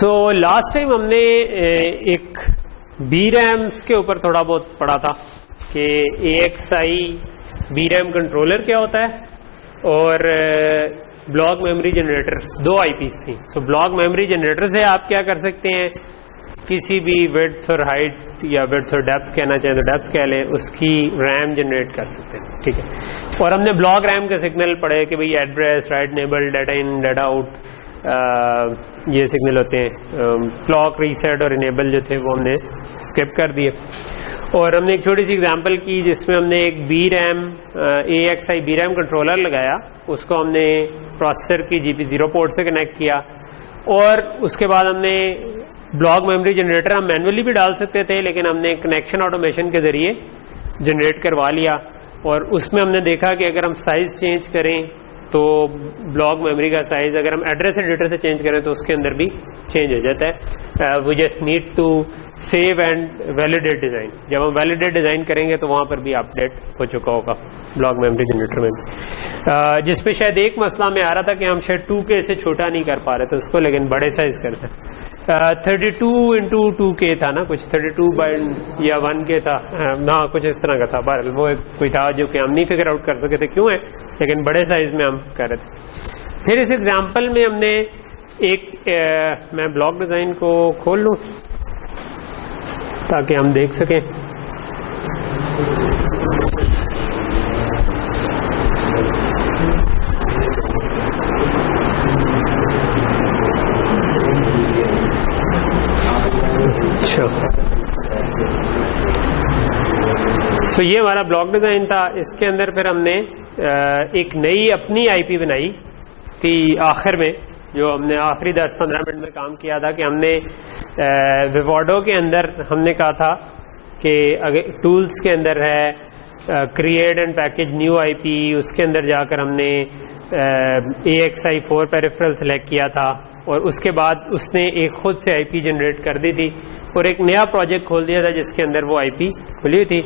So last time हमने एक B rams के ऊपर थोड़ा बहुत पढ़ा था कि AXI बी रैम कंट्रोलर क्या होता है और ब्लॉक मेमोरी जनरेटर, दो आईपीस थी। सो ब्लॉक मेमोरी जनरेटर से आप क्या कर सकते हैं, किसी भी विड्थ और हाइट या विड्थ और डेप्थ कहना चाहें तो डेप्थ कह लें, उसकी रैम जनरेट कर सकते हैं। ठीक है। और हमने ब्लॉक रैम के सिग्नल पढ़े कि भाई address, write enable, data in, data out, ये सिग्नल होते हैं। क्लॉक, रीसेट और इनेबल जो थे वो हमने स्किप कर दिए। और हमने एक छोटी सी एग्जांपल की जिसमें हमने एक B RAM AXI B RAM controller लगाया, उसको हमने प्रोसेसर की GP0 पोर्ट से कनेक्ट किया और उसके बाद हमने ब्लॉक मेमोरी जनरेटर हम मैन्युअली भी डाल सकते थे, लेकिन हमने कनेक्शन ऑटोमेशन के जरिए जनरेट करवा लिया। और उसमें हमने देखा कि अगर हम साइज चेंज करें तो ब्लॉक मेमोरी का साइज, अगर हम एड्रेस एडिटर से चेंज करें तो उसके अंदर भी चेंज हो जाता है। We just need to save and validate design. जब हम वैलिडेट डिजाइन करेंगे तो वहां पर भी अपडेट हो चुका होगा ब्लॉक मेमोरी जनरेटर में भी। जिसपे शायद एक मसला में आ रहा था कि हम शायद 2K से छोटा नहीं कर पा रहे थे उसको, लेकिन बड़े साइज करते हैं। 32x2K था ना, कुछ 32 या 1K था ना, कुछ इस तरह का था। बहरहाल वो कोई था जो कि हम नहीं फिगर आउट कर सके थे क्यों है, लेकिन बड़े साइज में हम कर रहे थे। फिर इस एग्जांपल में हमने मैं ब्लॉक डिजाइन को खोल लूं ताकि हम देख सकें। अच्छा, सो ये हमारा ब्लॉक डिजाइन था। इसके अंदर फिर हमने एक नई अपनी आईपी बनाई थी आखिर में, जो हमने आखिरी 10-15 मिनट में काम किया था कि हमने विवॉर्डो के अंदर हमने कहा था कि अगर टूल्स के अंदर है create and package new IP, उसके अंदर जाकर हमने AXI 4 पेरिफेरल सेलेक्ट किया था और उसके बाद उसने एक खुद से आईपी जनरेट कर दी थी और एक नया प्रोजेक्ट खोल दिया था जिसके अंदर वो आईपी खुली थी।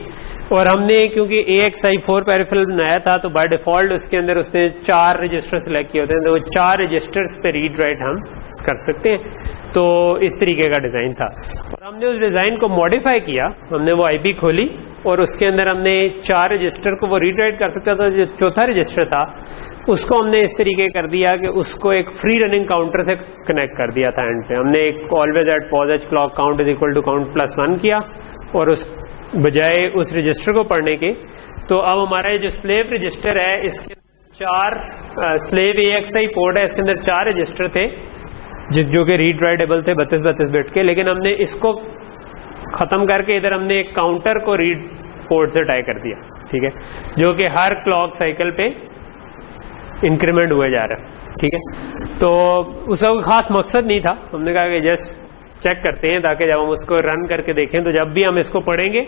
और हमने क्योंकि AXI 4 पेरिफेरल बनाया था तो बाय डिफॉल्ट उसके अंदर उसने 4 रजिस्टर सेलेक्ट किए होते हैं, तो वो 4 रजिस्टर्स पे रीड राइट हम कर सकते हैं। तो इस तरीके का डिजाइन था और हमने उस डिजाइन को मॉडिफाई किया। हमने वो आईपी खोली और उसके अंदर हमने 4 रजिस्टर को वो रीड राइट कर सकता था। जो चौथा रजिस्टर था उसको हमने इस तरीके कर दिया कि उसको एक फ्री रनिंग काउंटर से कनेक्ट कर दिया था। एंड पे हमने एक always at pos clock count is equal to count +1 किया और उस बजाय उस रजिस्टर को पढ़ने के, तो अब हमारा जो स्लेव रजिस्टर है इसके 4 स्लेव AXI पोर्ट है, इसके अंदर 4 रजिस्टर थे जो कि रीड राइटेबल थे 32-32 बिट के, लेकिन हमने इसको खत्म करके इधर हमने एक काउंटर को रीड पोर्ट से टाई कर दिया। ठीक है, जो कि हर क्लॉक साइकिल पे इंक्रीमेंट हुए जा रहा है। ठीक है, तो उसका कोई खास मकसद नहीं था, हमने कहा कि जस्ट चेक करते हैं ताकि जब हम उसको रन करके देखें तो जब भी हम इसको पढ़ेंगे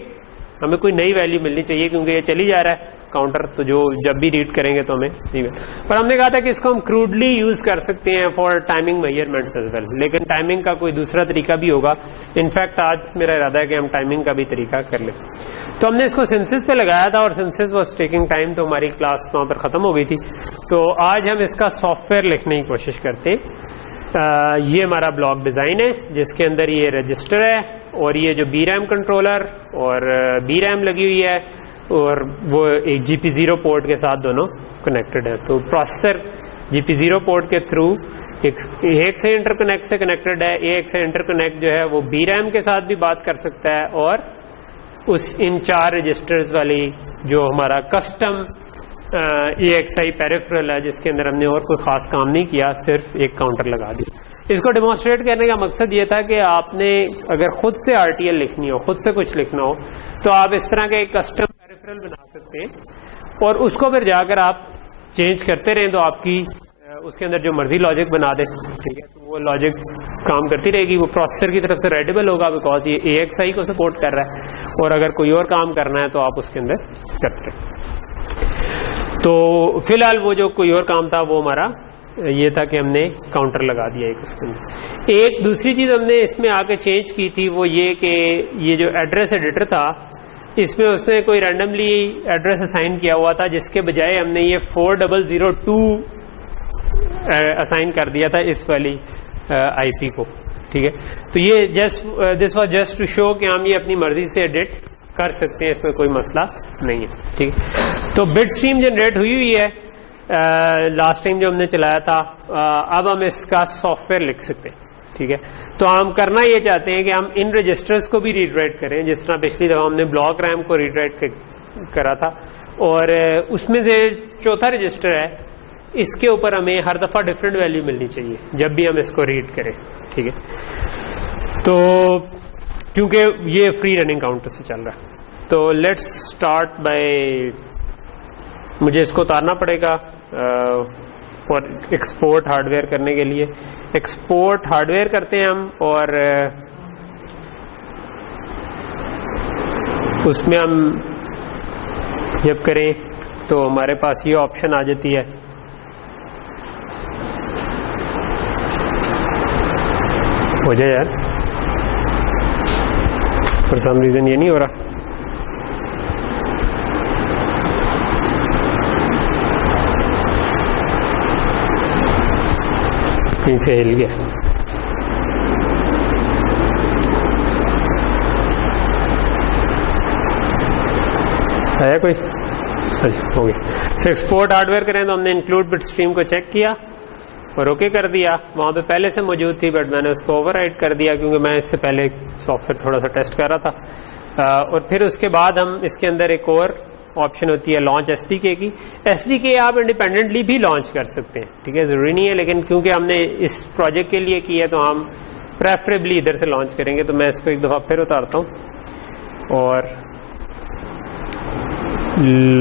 हमें कोई नई वैल्यू मिलनी चाहिए, क्योंकि ये चली जा रहा है काउंटर, तो जो जब भी रीड करेंगे तो हमें ठीक है। पर हमने कहा था कि इसको हम क्रूडली यूज कर सकते हैं for timing measurements as well, लेकिन टाइमिंग का कोई दूसरा तरीका भी होगा। इनफैक्ट आज मेरा इरादा है कि हम टाइमिंग का भी तरीका कर लें। तो हमने इसको सेंसिस पे लगाया था और सेंसिस वाज टेकिंग टाइम, तो हमारी क्लास वहां पर खत्म हो गई थी। तो आज हम इसका सॉफ्टवेयर लिखने की कोशिश करते हैं। ये हमारा ब्लॉक डिजाइन है जिसके अंदर ये रजिस्टर है और ये जो बी रैम कंट्रोलर और बी रैम लगी हुई है और वो एक GP0 पोर्ट के साथ दोनों कनेक्टेड है। तो प्रोसेसर GP0 पोर्ट के थ्रू एक से इंटरकनेक्ट से कनेक्टेड है। एक से इंटरकनेक्ट जो है वो बी रैम के साथ भी बात कर सकता है और इन 4 रजिस्टर्स वाली जो हमारा कस्टम AXI पेरिफेरल है जिसके अंदर हमने और कोई खास काम नहीं किया, सिर्फ एक काउंटर लगा दिया। इसको डेमोन्स्ट्रेट करने का मकसद ये था कि आपने अगर खुद से RTL लिखनी हो, खुद से कुछ लिखना हो, तो आप इस तरह का एक कस्टम पेरिफेरल बना सकते हैं और उसको फिर जाकर आप चेंज करते रहें तो आपकी उसके अंदर जो मर्जी लॉजिक बना दें। ठीक है, तो वो लॉजिक काम करती रहेगी, वो प्रोसेसर की तरफ से राइटेबल होगा बिकॉज ये AXI को सपोर्ट कर रहा है, और अगर कोई और काम करना है तो आप उसके अंदर करते रहें। तो फिलहाल वो जो कोई और काम था वो हमारा ये था कि हमने काउंटर लगा दिया एक उसके अंदर। एक दूसरी चीज हमने इसमें आके चेंज की थी वो ये कि ये जो एड्रेस एडिटर था इसमें उसने कोई रैंडमली एड्रेस असाइन किया हुआ था, जिसके बजाय हमने ये 4002 असाइन कर दिया था इस वाली आईपी को। ठीक है। तो ये this was just to show कि हम ये अपनी मर्जी से एडिट कर सकते हैं, इसमें कोई मसला नहीं है, ठीक है। तो बिट स्ट्रीम जनरेट हुई है लास्ट टाइम जो हमने चलाया था। अब हम इसका सॉफ्टवेयर लिख सकते हैं, ठीक है। तो हम करना ये चाहते हैं कि हम इन रजिस्टर्स को भी रीड राइट करें, जिस तरह पिछली दफा हमने ब्लॉक रैम को रीड राइट करा था, और उसमें से चौथा रजिस्टर है, इसके ऊपर हमें हर दफा डिफरेंट वैल्यू मिलनी चाहिए जब भी हम इसको रीड करें, ठीक है। तो क्योंकि ये फ्री रनिंग काउंटर से चल रहा है, तो लेट्स स्टार्ट बाय, मुझे इसको उतारना पड़ेगा फॉर एक्सपोर्ट हार्डवेयर करने के लिए। एक्सपोर्ट हार्डवेयर करते हैं हम, और उसमें हम जब करें तो हमारे पास ये ऑप्शन आ जाती है, हो जाए यार, फॉर सम रीजन ये नहीं हो रहा। कहीं से हिल गया। आया कोई? हो गया। सो एक्सपोर्ट हार्डवेयर करें तो हमने इंक्लूड बिट स्ट्रीम को चेक किया और ओके कर दिया। वहां पे पहले से मौजूद थी, बट मैंने उसको ओवरराइड कर दिया क्योंकि मैं इससे पहले सॉफ्टवेयर थोड़ा सा टेस्ट कर रहा था। और फिर उसके बाद हम इसके अंदर एक और ऑप्शन होती है लॉन्च एसडीके की। एसडीके आप इंडिपेंडेंटली भी लॉन्च कर सकते हैं, ठीक है, जरूरी नहीं है, लेकिन क्योंकि हमने इस प्रोजेक्ट के लिए किया है तो हम प्रेफरेबली इधर से लॉन्च करेंगे। तो मैं इसको एक दफा फिर उतारता हूं और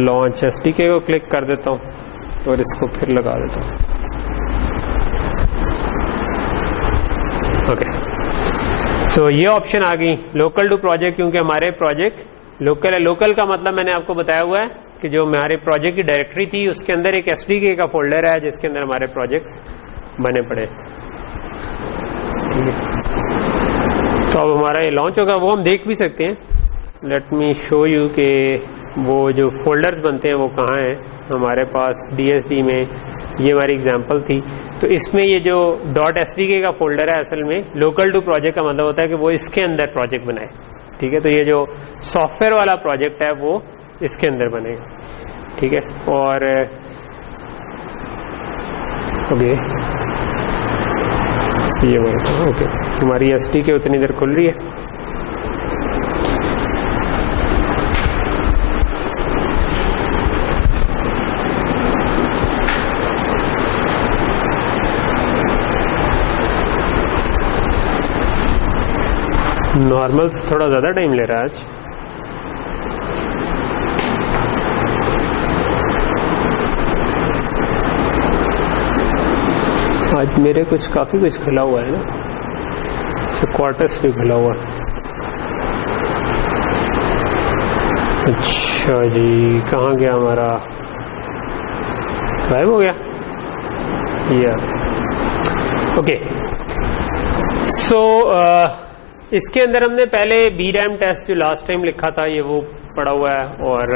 लॉन्च एसडीके को क्लिक कर देता हूं और इसको फिर लगा देता हूं। ओके, सो ये ऑप्शन आ गई लोकल टू प्रोजेक्ट, क्योंकि हमारे प्रोजेक्ट लोकल है। लोकल का मतलब मैंने आपको बताया हुआ है कि जो हमारे प्रोजेक्ट की डायरेक्टरी थी उसके अंदर एक एसडीके का फोल्डर है जिसके अंदर हमारे प्रोजेक्ट्स बने पड़े, ठीक है। तो अब हमारा ये लॉन्च होगा, वो हम देख भी सकते हैं। लेट मी शो यू कि वो जो फोल्डर्स बनते हैं वो कहाँ हैं। हमारे पास DSD में ये हमारी एग्जांपल थी, तो इसमें ये जो .sdk का फोल्डर है असल में लोकल टू प्रोजेक्ट का मतलब होता है कि वो इसके अंदर प्रोजेक्ट बनाए, ठीक है। तो ये जो सॉफ्टवेयर वाला प्रोजेक्ट है वो इसके अंदर बनेगा, ठीक है। और ओके, ये ओके, हमारी एसडीके उतनी देर खुल रही है। नॉर्मल से थोड़ा ज्यादा टाइम ले रहा है आज। आज मेरे काफी कुछ खुला हुआ है ना, क्वार्टर्स भी खुला हुआ है। अच्छा जी, कहाँ गया हमारा, गायब हो गया या ओके। सो इसके अंदर हमने पहले BRAM टेस्ट जो लास्ट टाइम लिखा था ये वो पड़ा हुआ है, और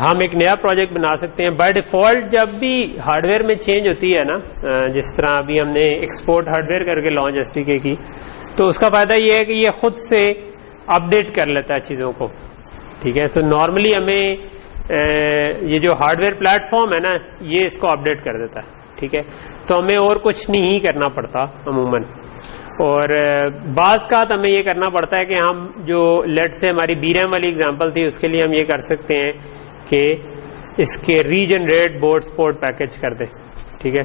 हम एक नया प्रोजेक्ट बना सकते हैं। बाय डिफॉल्ट जब भी हार्डवेयर में चेंज होती है ना, जिस तरह अभी हमने एक्सपोर्ट हार्डवेयर करके लॉन्च एसडीके की, तो उसका फायदा ये है कि ये खुद से अपडेट कर लेता है चीज़ों को, ठीक है। तो नॉर्मली हमें ये जो हार्डवेयर प्लेटफॉर्म है ना ये इसको अपडेट कर देता है, ठीक है। तो हमें और कुछ नहीं करना पड़ता अमूमन। और बाज़ का हमें ये करना पड़ता है कि हम जो लेट से हमारी BRAM वाली एग्जांपल थी उसके लिए हम ये कर सकते हैं कि इसके रीजनरेट बोर्ड सपोर्ट पैकेज कर दें, ठीक है।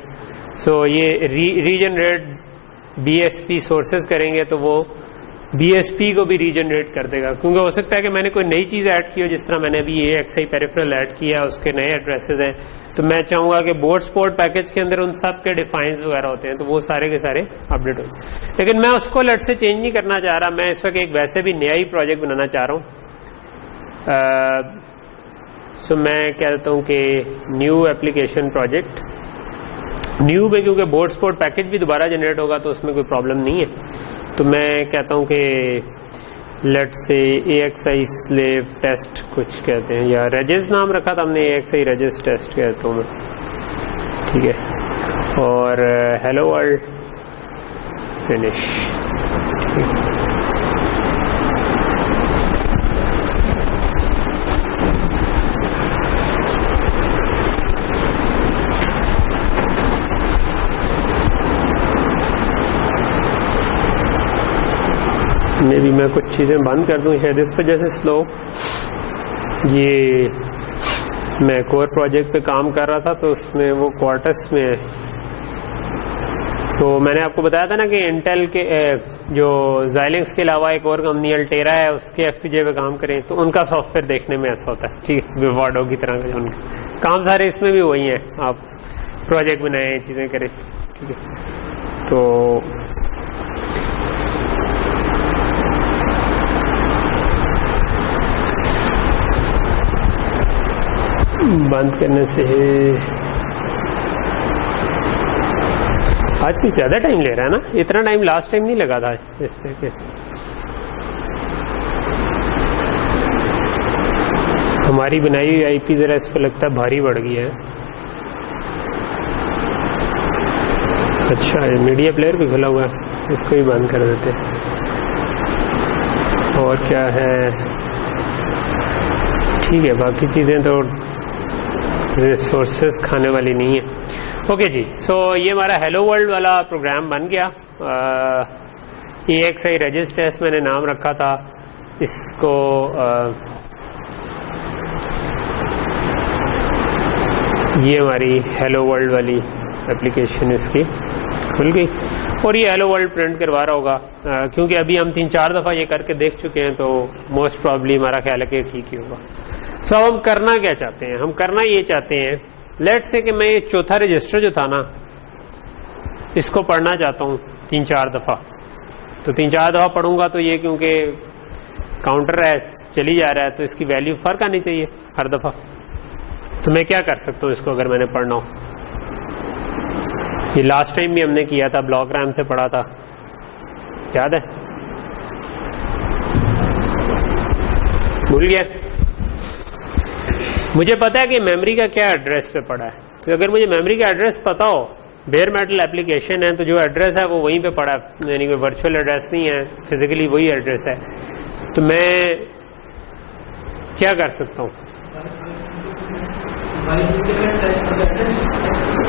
सो ये रीजनरेट BSP सोर्सेज करेंगे तो वो BSP को भी रीजनरेट कर देगा, क्योंकि हो सकता है कि मैंने कोई नई चीज़ ऐड की हो, जिस तरह मैंने अभी ये XI पेरिफेरल ऐड किया, उसके नए एड्रेसेस हैं, तो मैं चाहूँगा कि बोर्ड सपोर्ट पैकेज के अंदर उन सब के डिफाइंस वगैरह होते हैं, तो वो सारे के सारे अपडेट होते हैं। लेकिन मैं उसको लेट से चेंज नहीं करना चाह रहा, मैं इस वक्त एक वैसे भी नया ही प्रोजेक्ट बनाना चाह रहा हूँ। सो मैं कहता हूँ कि न्यू एप्लीकेशन प्रोजेक्ट, न्यू में क्योंकि बोर्ड सपोर्ट पैकेज भी दोबारा जनरेट होगा तो उसमें कोई प्रॉब्लम नहीं है। तो मैं कहता हूँ कि लेट से AXI स्लेव टेस्ट कुछ कहते हैं, या रेजिस नाम रखा था हमने, AXI रेजिस टेस्ट कहता हूँ मैं, ठीक है। और हेलो वर्ल्ड फिनिश। मे भी मैं कुछ चीज़ें बंद कर दूं शायद इस वजह से स्लो। ये मैं कोर प्रोजेक्ट पे काम कर रहा था तो उसमें वो क्वार्टर्स में है। तो मैंने आपको बताया था ना कि इंटेल के जो Xilinx के अलावा एक और कंपनी अल्टेरा है उसके FPGA पे काम करें तो उनका सॉफ्टवेयर देखने में ऐसा होता है, ठीक है, विवाडो की तरह का उनका काम सारे इसमें भी वही है, आप प्रोजेक्ट बनाए चीज़ें करें, ठीक है। तो बंद करने से आज कुछ ज्यादा टाइम ले रहा है ना, इतना टाइम लास्ट टाइम नहीं लगा था इस पे। हमारी बनाई हुई आईपी जरा इस पे लगता है भारी बढ़ गई है। अच्छा, ये मीडिया प्लेयर भी खुला हुआ है, इसको भी बंद कर देते। और क्या है, ठीक है, बाकी चीजें तो रिसोर्सेज खाने वाली नहीं है। ओके जी, सो ये हमारा हेलो वर्ल्ड वाला प्रोग्राम बन गया। EXI रेजिस टेस्ट मैंने नाम रखा था इसको। ये हमारी हेलो वर्ल्ड वाली एप्लीकेशन इसकी खुल गई और ये हेलो वर्ल्ड प्रिंट करवा रहा होगा, क्योंकि अभी हम 3-4 दफ़ा ये करके देख चुके हैं तो मोस्ट प्रॉब्ली हमारा ख्याल है कि ठीक ही होगा। सो अब हम करना क्या चाहते हैं, हम करना ये चाहते हैं, लेट्स से कि मैं ये चौथा रजिस्टर जो था ना इसको पढ़ना चाहता हूँ 3-4 दफ़ा। तो 3-4 दफ़ा पढ़ूंगा तो ये क्योंकि काउंटर है चली जा रहा है तो इसकी वैल्यू फर्क आनी चाहिए हर दफ़ा। तो मैं क्या कर सकता हूँ इसको अगर मैंने पढ़ना हो। ये लास्ट टाइम भी हमने किया था, ब्लॉक रैम से पढ़ा था, याद है? भूल गया? मुझे पता है कि मेमोरी का क्या एड्रेस पे पड़ा है, तो अगर मुझे मेमोरी का एड्रेस पता हो, बेयर मेटल एप्लीकेशन है तो जो एड्रेस है वो वहीं पे पड़ा है, यानी कोई वर्चुअल एड्रेस नहीं है, फिजिकली वही एड्रेस है, तो मैं क्या कर सकता हूँ?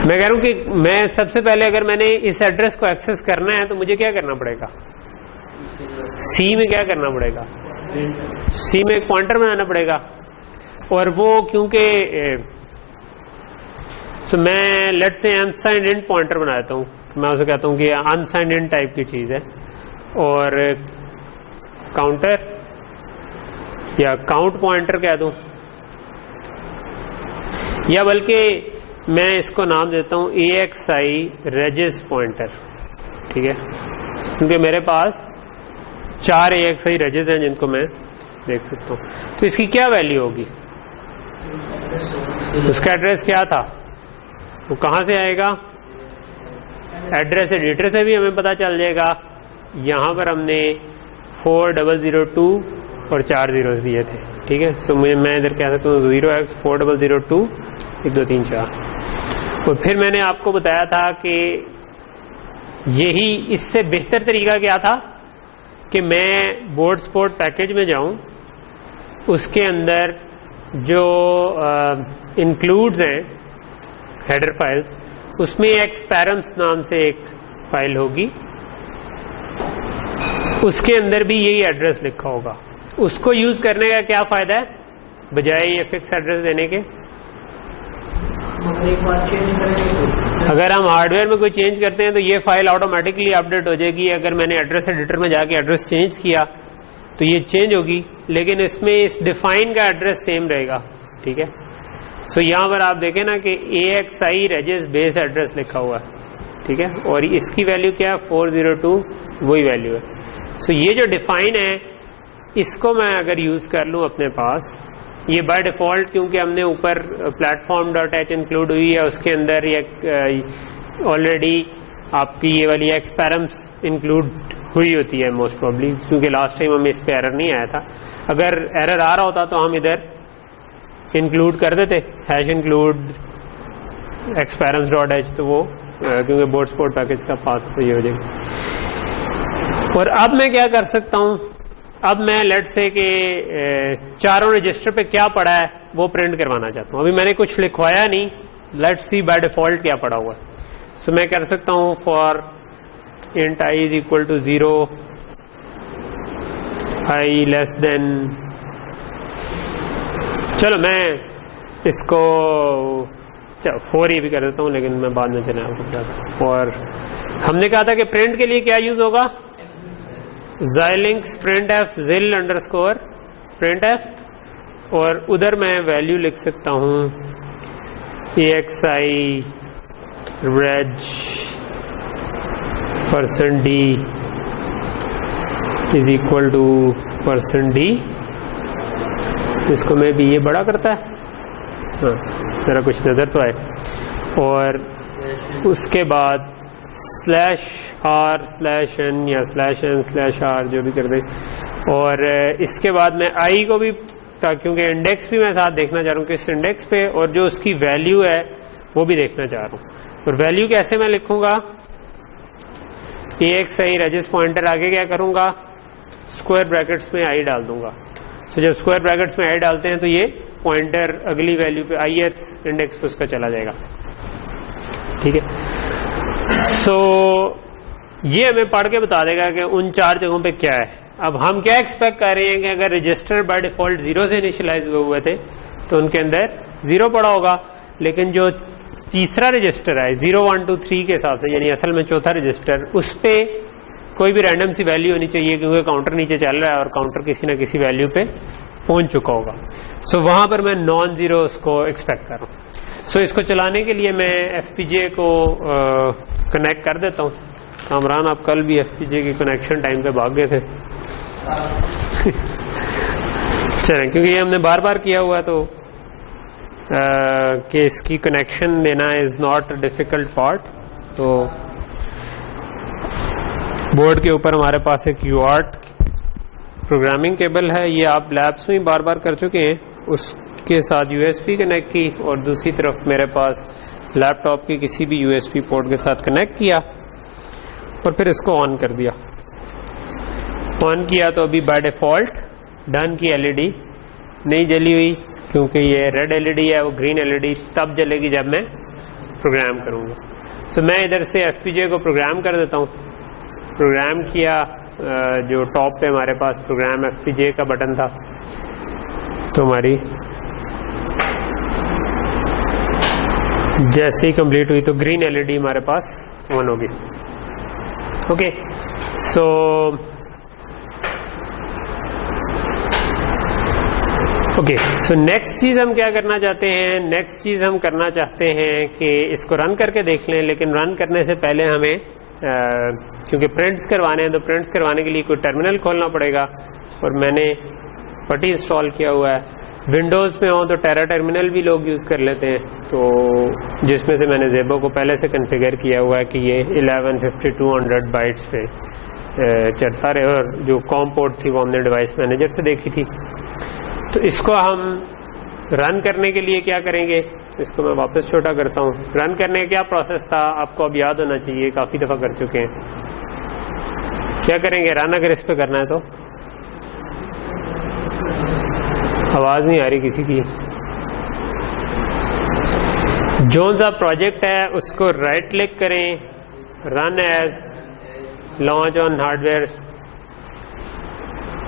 मैं कह रहा हूँ कि मैं सबसे पहले अगर मैंने इस एड्रेस को एक्सेस करना है तो मुझे क्या करना पड़ेगा? सी में क्या करना पड़ेगा? सी में एक पॉइंटर बनाना पड़ेगा। और वो क्योंकि मैं लेट से अनसाइंड इंट पॉइंटर बना देता हूँ, मैं उसे कहता हूँ कि अनसाइंड इंट टाइप की चीज़ है, और काउंटर या काउंट पॉइंटर कह दूँ, या बल्कि मैं इसको नाम देता हूँ EXI रेजिस पॉइंटर, ठीक है, क्योंकि मेरे पास 4 EXI रेजिस हैं जिनको मैं देख सकता हूँ। तो इसकी क्या वैल्यू होगी? उसका एड्रेस क्या था, वो कहाँ से आएगा? एड्रेस एडिटर से भी हमें पता चल जाएगा। यहाँ पर हमने 4002 और 4 zeros दिए थे, ठीक है। सो मैं इधर कह सकता हूँ 0x4002 1 2 3 4। और फिर मैंने आपको बताया था कि यही इससे बेहतर तरीका क्या था कि मैं बोर्ड सपोर्ट पैकेज में जाऊं, उसके अंदर जो इंक्लूड्स हैं हेडर फाइल्स, उसमें एक्सपेरम्स नाम से एक फाइल होगी, उसके अंदर भी यही एड्रेस लिखा होगा। उसको यूज करने का क्या फायदा है बजाय ये फिक्स एड्रेस देने के? अगर हम हार्डवेयर में कोई चेंज करते हैं तो ये फाइल ऑटोमेटिकली अपडेट हो जाएगी। अगर मैंने एड्रेस एडिटर में जाके एड्रेस चेंज किया तो ये चेंज होगी, लेकिन इसमें इस डिफाइन का एड्रेस सेम रहेगा, ठीक है। सो यहाँ पर आप देखें ना कि EXI रेजिस बेस एड्रेस लिखा हुआ है, ठीक है, और इसकी वैल्यू क्या है? 402, वही वैल्यू है। सो ये जो डिफाइन है इसको मैं अगर यूज कर लूँ अपने पास, ये बाय डिफॉल्ट क्योंकि हमने ऊपर platform.h इंक्लूड हुई है, उसके अंदर ये ऑलरेडी आपकी ये वाली एक्सपेरम्स इंक्लूड हुई होती है मोस्ट प्रॉब्ली, क्योंकि लास्ट टाइम हमें इस पे एरर नहीं आया था। अगर एरर आ रहा होता तो हम इधर इंक्लूड कर देते #include experiments.h, तो वो क्योंकि बोर्ड सपोर्ट पैकेज का पास तो ये हो जाएगा। और अब मैं क्या कर सकता हूं, अब मैं लेट से कि चारों रजिस्टर पे क्या पड़ा है वो प्रिंट करवाना चाहता हूं। अभी मैंने कुछ लिखवाया नहीं, लेट्स सी बाय डिफॉल्ट क्या पड़ा हुआ है। सो मैं कर सकता हूं for int i is equal to 0, i less than, चलो मैं इसको 4 ये भी कर देता हूं, लेकिन मैं बाद में चला आपको। और हमने कहा था कि प्रिंट के लिए क्या यूज होगा, Xilinx printf zil underscore printf, और उधर मैं वैल्यू लिख सकता हूं axi reg %d is equal to %d। इसको मैं भी ये बड़ा करता है, हाँ मेरा कुछ नजर तो आए। और उसके बाद /r/n या /n/r जो भी कर दे। और इसके बाद मैं i को भी, क्योंकि इंडेक्स भी मैं साथ देखना चाह रहा हूँ कि इस इंडेक्स पे, और जो उसकी वैल्यू है वो भी देखना चाह रहा हूँ। और वैल्यू कैसे मैं लिखूंगा, axi रजिस पॉइंटर आगे क्या करूंगा, स्क्वायर ब्रैकेट्स में i डाल दूंगा। सो जब स्क्वायर ब्रैकेट्स में i डालते हैं तो ये पॉइंटर अगली वैल्यू पे ith इंडेक्स पे उसका चला जाएगा, ठीक है। सो ये हमें पढ़ के बता देगा कि उन 4 जगहों पे क्या है। अब हम क्या एक्सपेक्ट कर रहे हैं कि अगर रजिस्टर बाय डिफॉल्ट 0 से इनिशियलाइज हुए थे तो उनके अंदर 0 पड़ा होगा, लेकिन जो तीसरा रजिस्टर है 0 1 2 3 के हिसाब से, यानी असल में चौथा रजिस्टर, उस पे कोई भी रैंडम सी वैल्यू होनी चाहिए, क्योंकि काउंटर नीचे चल रहा है और काउंटर किसी ना किसी वैल्यू पे पहुंच चुका होगा। सो वहां पर मैं नॉन जीरो उसको एक्सपेक्ट कर रहा हूँ। सो इसको चलाने के लिए मैं FPGA को कनेक्ट कर देता हूँ। कामरान, आप कल भी FPGA की कनेक्शन टाइम पे भाग गए थे। चलें, क्योंकि ये हमने बार बार किया हुआ है तो कि इसकी कनेक्शन देना is not a difficult part. तो बोर्ड के ऊपर हमारे पास एक UART प्रोग्रामिंग केबल है, ये आप लैब्स में बार बार कर चुके हैं। उसके साथ USB कनेक्ट की और दूसरी तरफ मेरे पास लैपटॉप की किसी भी USB पोर्ट के साथ कनेक्ट किया और फिर इसको ऑन कर दिया। ऑन किया तो अभी बाय डिफॉल्ट डन की LED नहीं जली हुई, क्योंकि ये रेड LED है, वो ग्रीन LED तब जलेगी जब मैं प्रोग्राम करूँगा। सो मैं इधर से FPGA को प्रोग्राम कर देता हूँ। प्रोग्राम किया, जो टॉप पे हमारे पास प्रोग्राम FPGA का बटन था, तो हमारी जैसे ही कंप्लीट हुई तो ग्रीन LED हमारे पास ऑन होगी। ओके, सो नेक्स्ट चीज हम क्या करना चाहते हैं, नेक्स्ट चीज हम करना चाहते हैं कि इसको रन करके देख लें, लेकिन रन करने से पहले हमें क्योंकि प्रिंट्स करवाने हैं तो प्रिंट्स करवाने के लिए कोई टर्मिनल खोलना पड़ेगा। और मैंने पटी इंस्टॉल किया हुआ है। विंडोज़ में हो तो टेरा टर्मिनल भी लोग यूज़ कर लेते हैं, तो जिसमें से मैंने ज़ेबो को पहले से कॉन्फ़िगर किया हुआ है कि ये 115200 बाइट्स पे चलता रहे। और जो कॉम पोर्ट थी वो हमने डिवाइस मैनेजर से देखी थी। तो इसको हम रन करने के लिए क्या करेंगे, इसको मैं वापस छोटा करता हूँ। रन करने का क्या प्रोसेस था आपको अब याद होना चाहिए, काफ़ी दफ़ा कर चुके हैं। क्या करेंगे रन अगर इस पे करना है तो, आवाज़ नहीं आ रही किसी की। जोन सा प्रोजेक्ट है उसको राइट क्लिक करें, run as, launch on hardware,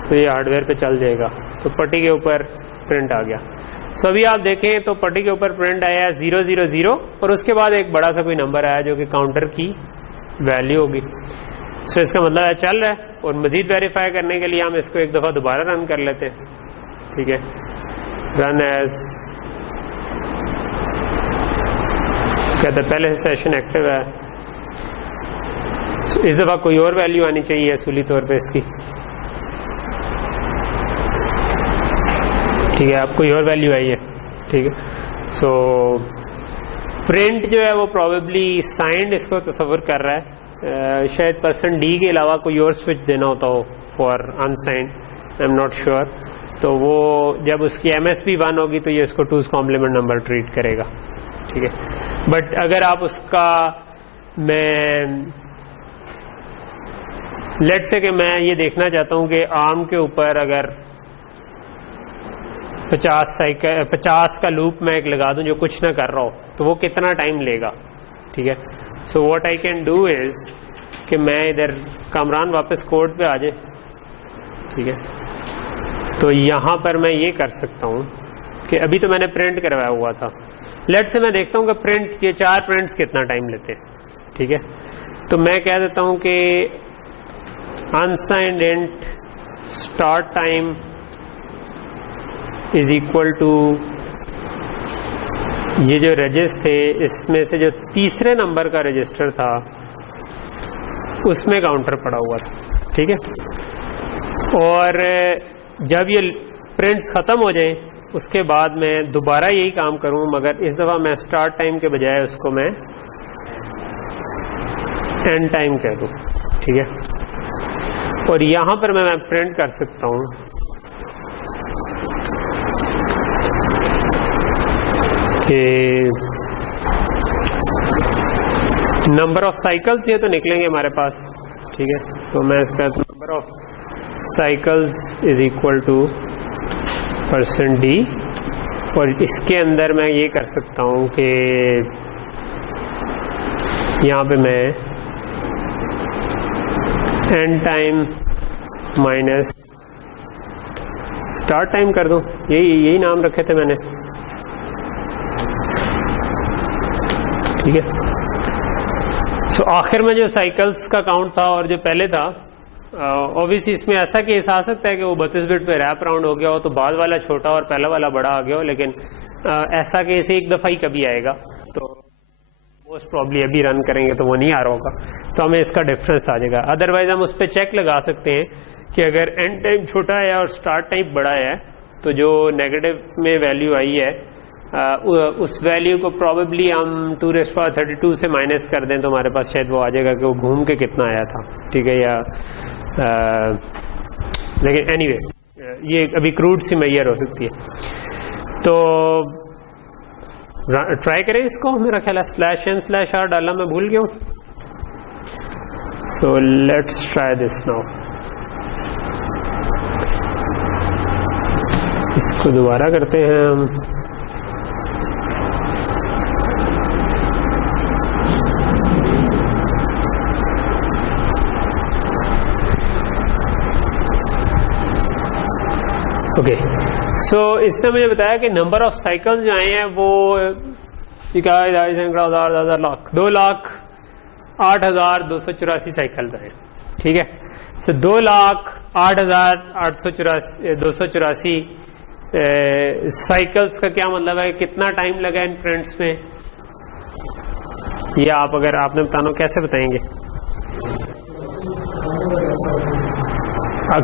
तो ये हार्डवेयर पे चल जाएगा। तो पट्टी के ऊपर प्रिंट आ गया। सो अभी आप देखें तो पट्टी के ऊपर प्रिंट आया 000 और उसके बाद एक बड़ा सा कोई नंबर आया जो कि काउंटर की वैल्यू होगी। सो इसका मतलब है चल रहा है। और मजीद वेरीफाई करने के लिए हम इसको एक दफ़ा दोबारा रन कर लेते हैं। ठीक है, रन एज, कहते हैं पहले से सेशन एक्टिव है। इस दफ़ा कोई और वैल्यू आनी चाहिए असूली तौर पे इसकी। ठीक है, अब कोई और वैल्यू आई है। ठीक है, सो प्रिंट जो है वो प्रोबेबली साइंड इसको तस्वर कर रहा है। शायद %d के अलावा कोई और स्विच देना होता हो for unsigned, I am not sure. तो वो जब उसकी MSB 1 होगी तो ये इसको 2's कॉम्प्लीमेंट नंबर ट्रीट करेगा। ठीक है, बट अगर आप उसका, मैं लेट्स से कि मैं ये देखना चाहता हूं कि आर्म के ऊपर अगर 50 का लूप मैं एक लगा दूं जो कुछ ना कर रहा हो, तो वो कितना टाइम लेगा। ठीक है, so what I can do is कि मैं इधर कामरान वापस कोड पे आ जाए। ठीक है, तो यहां पर मैं ये कर सकता हूं कि अभी तो मैंने प्रिंट करवाया हुआ था, लेट्स से मैं देखता हूं कि प्रिंट ये 4 प्रिंट्स कितना टाइम लेते हैं। ठीक है, तो मैं कह देता हूं कि unsigned int start time is equal to ये जो रजिस्टर थे इसमें से जो तीसरे नंबर का रजिस्टर था उसमें काउंटर पड़ा हुआ था। ठीक है, और जब ये प्रिंट्स खत्म हो जाए उसके बाद मैं दोबारा यही काम करूं, मगर इस दफा मैं स्टार्ट टाइम के बजाय उसको मैं एंड टाइम कह दूं। ठीक है, और यहां पर मैं प्रिंट कर सकता हूं कि नंबर ऑफ साइकिल्स ये तो निकलेंगे हमारे पास। ठीक है, सो मैं इसका number of cycles is equal to %d, और इसके अंदर मैं ये कर सकता हूं कि यहां पे मैं and time minus start time कर दूं। यही नाम रखे थे मैंने। ठीक है, सो आखिर में जो साइकिल्स का काउंट था और जो पहले था, ऑब्वियसली इसमें ऐसा केस आ सकता है कि वो 32 बिट पे रैप राउंड हो गया हो तो बाद वाला छोटा और पहला वाला बड़ा आ गया हो, लेकिन ऐसा केस एक दफा ही कभी आएगा, तो मोस्ट प्रॉब्ली अभी रन करेंगे तो वो नहीं आ रहा होगा, तो हमें इसका डिफरेंस आ जाएगा। अदरवाइज हम उस पर चेक लगा सकते हैं कि अगर एंड टाइम छोटा है और स्टार्ट टाइम बड़ा है तो जो नेगेटिव में वैल्यू आई है उस वैल्यू को प्रोबेबली हम 2⁻32 से माइनस कर दें तो हमारे पास शायद वो आ जाएगा कि वो घूम के कितना आया था। ठीक है, या लेकिन एनीवे ये अभी क्रूड सी मैयर हो सकती है। तो ट्राई करें इसको। मेरा ख्याल है /n/r डालना मैं भूल गया हूँ। सो लेट्स ट्राई दिस नाउ। इसको दोबारा करते हैं हम। ओके, सो इसने मुझे बताया कि नंबर ऑफ साइकिल्स जो आए हैं वो 2,08,284 साइकिल्स आए। ठीक है, सो 2,08,284 साइकिल्स का क्या मतलब है, कितना टाइम लगा इन प्रिंट्स में, ये आप अगर आपने बताना कैसे बताएंगे?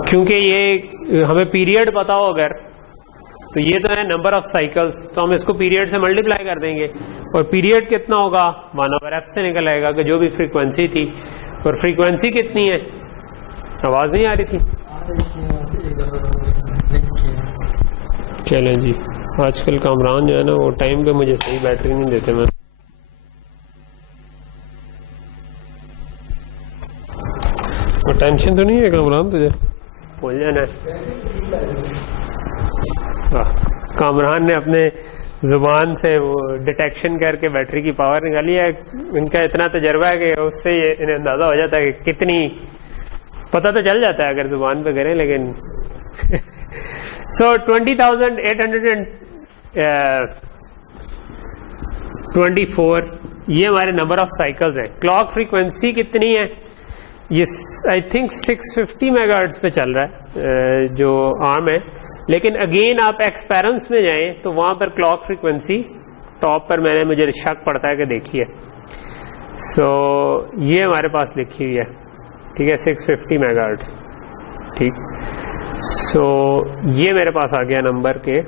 क्योंकि ये हमें पीरियड पता हो अगर, तो ये तो है नंबर ऑफ साइकिल्स, तो हम इसको पीरियड से मल्टीप्लाई कर देंगे और पीरियड कितना होगा 1/f से निकल आएगा कि जो भी फ्रीक्वेंसी थी। और फ्रीक्वेंसी कितनी है? आवाज नहीं आ रही थी। चलें जी, आजकल कामरान जो है ना वो टाइम पे मुझे सही बैटरी नहीं देते। मैं टेंशन तो नहीं है कामरान तुझे? बोल जाना। कामरान ने अपने जुबान से वो डिटेक्शन करके बैटरी की पावर निकाली है। इनका इतना तजर्बा है कि उससे इन्हें अंदाजा हो जाता है कि कितनी, पता तो चल जाता है अगर जुबान पे करें, लेकिन सो 20,824 ये हमारे नंबर ऑफ साइकिल्स है। क्लॉक फ्रीक्वेंसी कितनी है? ये आई थिंक 650 मेगाहर्ट्ज पे चल रहा है जो आर्म है, लेकिन अगेन आप एक्सपेरिमेंट्स में जाएं तो वहां पर क्लॉक फ्रीक्वेंसी टॉप पर मैंने मुझे शक पड़ता है कि देखी है। सो ये हमारे पास लिखी हुई है। ठीक है, 650 मेगाहर्ट्ज। ठीक, सो ये मेरे पास आ गया नंबर के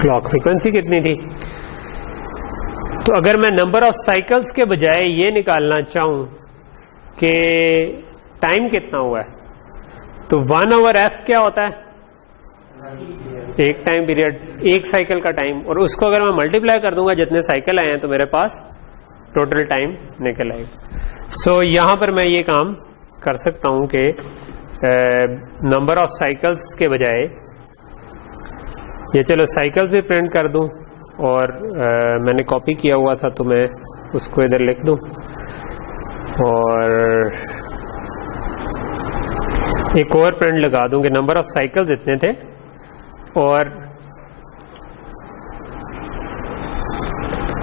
क्लॉक फ्रीक्वेंसी कितनी थी। तो अगर मैं नंबर ऑफ साइकिल्स के बजाय ये निकालना चाहूं कि टाइम कितना हुआ है, तो 1/f क्या होता है? एक टाइम पीरियड, एक साइकिल का टाइम, और उसको अगर मैं मल्टीप्लाई कर दूंगा जितने साइकिल आए हैं तो मेरे पास टोटल टाइम निकल आएगा। सो यहां पर मैं ये काम कर सकता हूं कि नंबर ऑफ साइकिल्स के बजाय ये चलो साइकिल्स भी प्रिंट कर दूं, और मैंने कॉपी किया हुआ था तो मैं उसको इधर लिख दूं, और एक और प्रिंट लगा दूं कि नंबर ऑफ साइकिल्स इतने थे और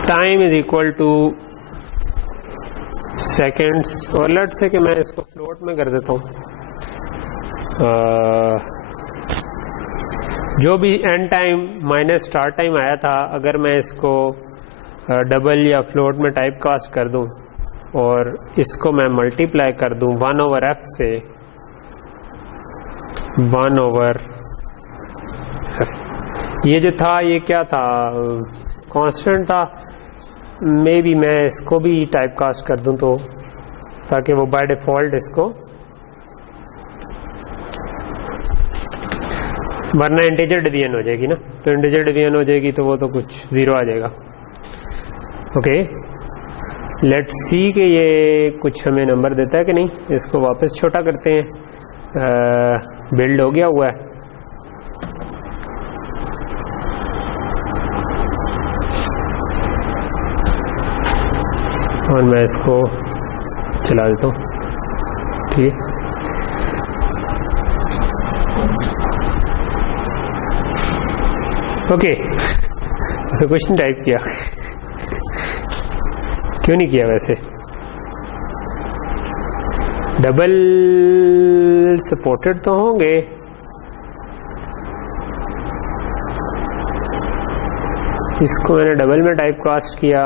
time is equal two seconds, और लेट से कि मैं इसको फ्लोट में कर देता हूं। जो भी and time minus start time आया था, अगर मैं इसको डबल या फ्लोट में टाइप कास्ट कर दूं और इसको मैं मल्टीप्लाई कर दूं 1/f से, 1/f, ये जो था ये क्या था, कांस्टेंट था। मे बी मैं इसको भी टाइप कास्ट कर दूं तो, ताकि वो बाय डिफॉल्ट इसको, वरना इंटीजर डिवीजन हो जाएगी ना, तो इंटीजर डिवीजन हो जाएगी तो वो तो कुछ जीरो आ जाएगा। ओके, लेट्स सी कि ये कुछ हमें नंबर देता है कि नहीं। इसको वापस छोटा करते हैं, बिल्ड हो गया हुआ है। और मैं इसको चला देता हूँ, ठीक है। ओके, उसे कुछ नहीं टाइप किया क्यों नहीं किया वैसे? डबल सपोर्टेड तो होंगे, इसको मैंने डबल में टाइप कास्ट किया।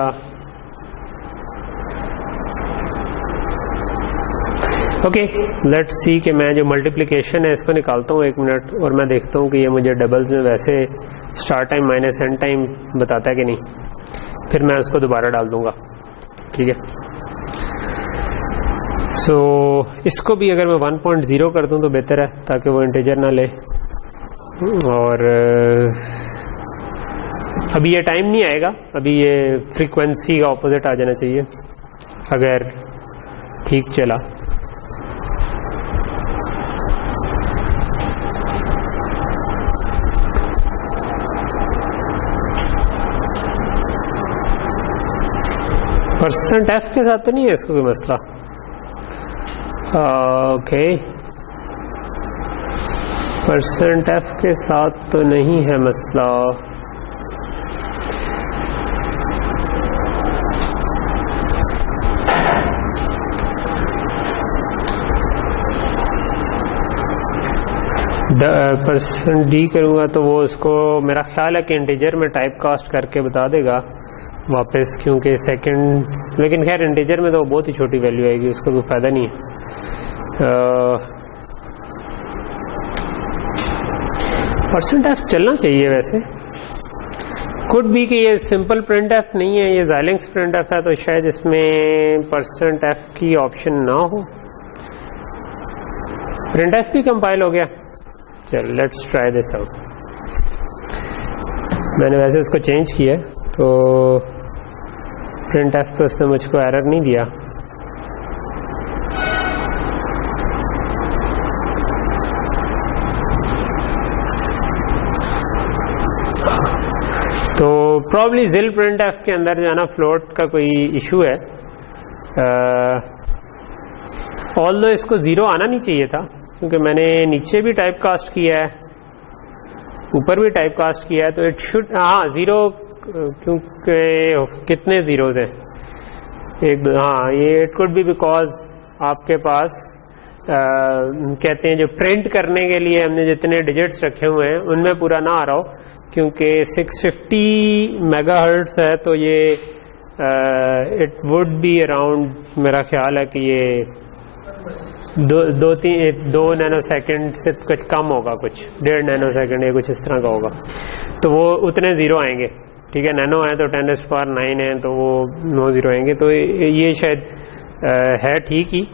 ओके, लेट्स सी कि मैं जो मल्टीप्लिकेशन है इसको निकालता हूँ 1 मिनट, और मैं देखता हूँ कि ये मुझे डबल्स में वैसे start time minus and time बताता है कि नहीं, फिर मैं उसको दोबारा डाल दूंगा, ठीक है। सो इसको भी अगर मैं 1.0 कर दूं तो बेहतर है, ताकि वो इंटीजर ना ले। और अभी ये टाइम नहीं आएगा, अभी ये फ्रीक्वेंसी का ऑपोजिट आ जाना चाहिए अगर ठीक चला। %f के साथ तो नहीं है इसको कोई मसला। ओके, %f के साथ तो नहीं है मसला। %d करूँगा तो वो उसको मेरा ख्याल है कि इंटीजर में टाइप कास्ट करके बता देगा वापस, क्योंकि सेकंड, लेकिन खैर इंटीजर में तो बहुत ही छोटी वैल्यू आएगी, उसका कोई फायदा नहीं है। %f चलना चाहिए वैसे। कुड भी कि ये सिंपल printf नहीं है, ये xilinx printf है, तो शायद इसमें %f की ऑप्शन ना हो। printf भी कंपाइल हो गया, चलो लेट्स ट्राई दिस आउट। मैंने वैसे इसको चेंज किया तो printf पे उसने मुझको एरर नहीं दिया। तो प्रॉब्ली जिल printf के अंदर जो है ना फ्लोट का कोई इशू है। ऑल्दो इसको 0 आना नहीं चाहिए था, क्योंकि मैंने नीचे भी टाइप कास्ट किया है, ऊपर भी टाइप कास्ट किया है, तो इट शुड, हाँ 0, क्योंकि कितने जीरोज हैं, 1 2, हाँ ये इट कुड बी बिकॉज आपके पास कहते हैं जो प्रिंट करने के लिए हमने जितने डिजिट्स रखे हुए हैं उनमें पूरा ना आ रहा हो, क्योंकि 650 मेगाहर्ट्ज है, तो ये इट वुड बी अराउंड, मेरा ख्याल है कि ये 2 नैनो सेकेंड से कुछ कम होगा, कुछ 1.5 नैनो सेकेंड या कुछ इस तरह का होगा, तो वो उतने ज़ीरो आएंगे, ठीक है। नैनो है तो 10⁻9 है, तो वो 9 ज़ीरो आएंगे, तो ये शायद है ठीक ही।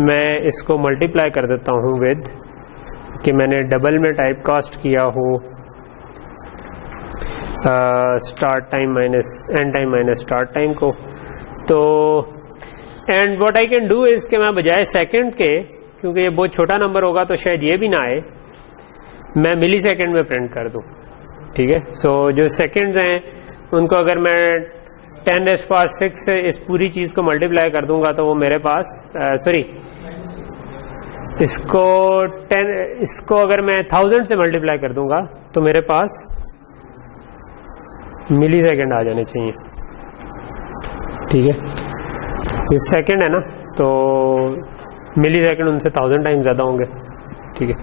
मैं इसको मल्टीप्लाई कर देता हूँ विद कि मैंने डबल में टाइप कास्ट किया हो start time minus and time minus start time को, तो and what I can do is कि मैं बजाय सेकंड के क्योंकि ये बहुत छोटा नंबर होगा तो शायद ये भी ना आए, मैं मिली सेकेंड में प्रिंट कर दूं, ठीक है। सो जो सेकेंड्स हैं उनको अगर मैं 10⁻⁶ से इस पूरी चीज को मल्टीप्लाई कर दूंगा तो वो मेरे पास इसको अगर मैं 1000 से मल्टीप्लाई कर दूंगा तो मेरे पास मिली सेकेंड आ जाने चाहिए, ठीक है। ये सेकेंड है ना, तो मिली सेकेंड उनसे 1000 टाइम ज्यादा होंगे, ठीक है।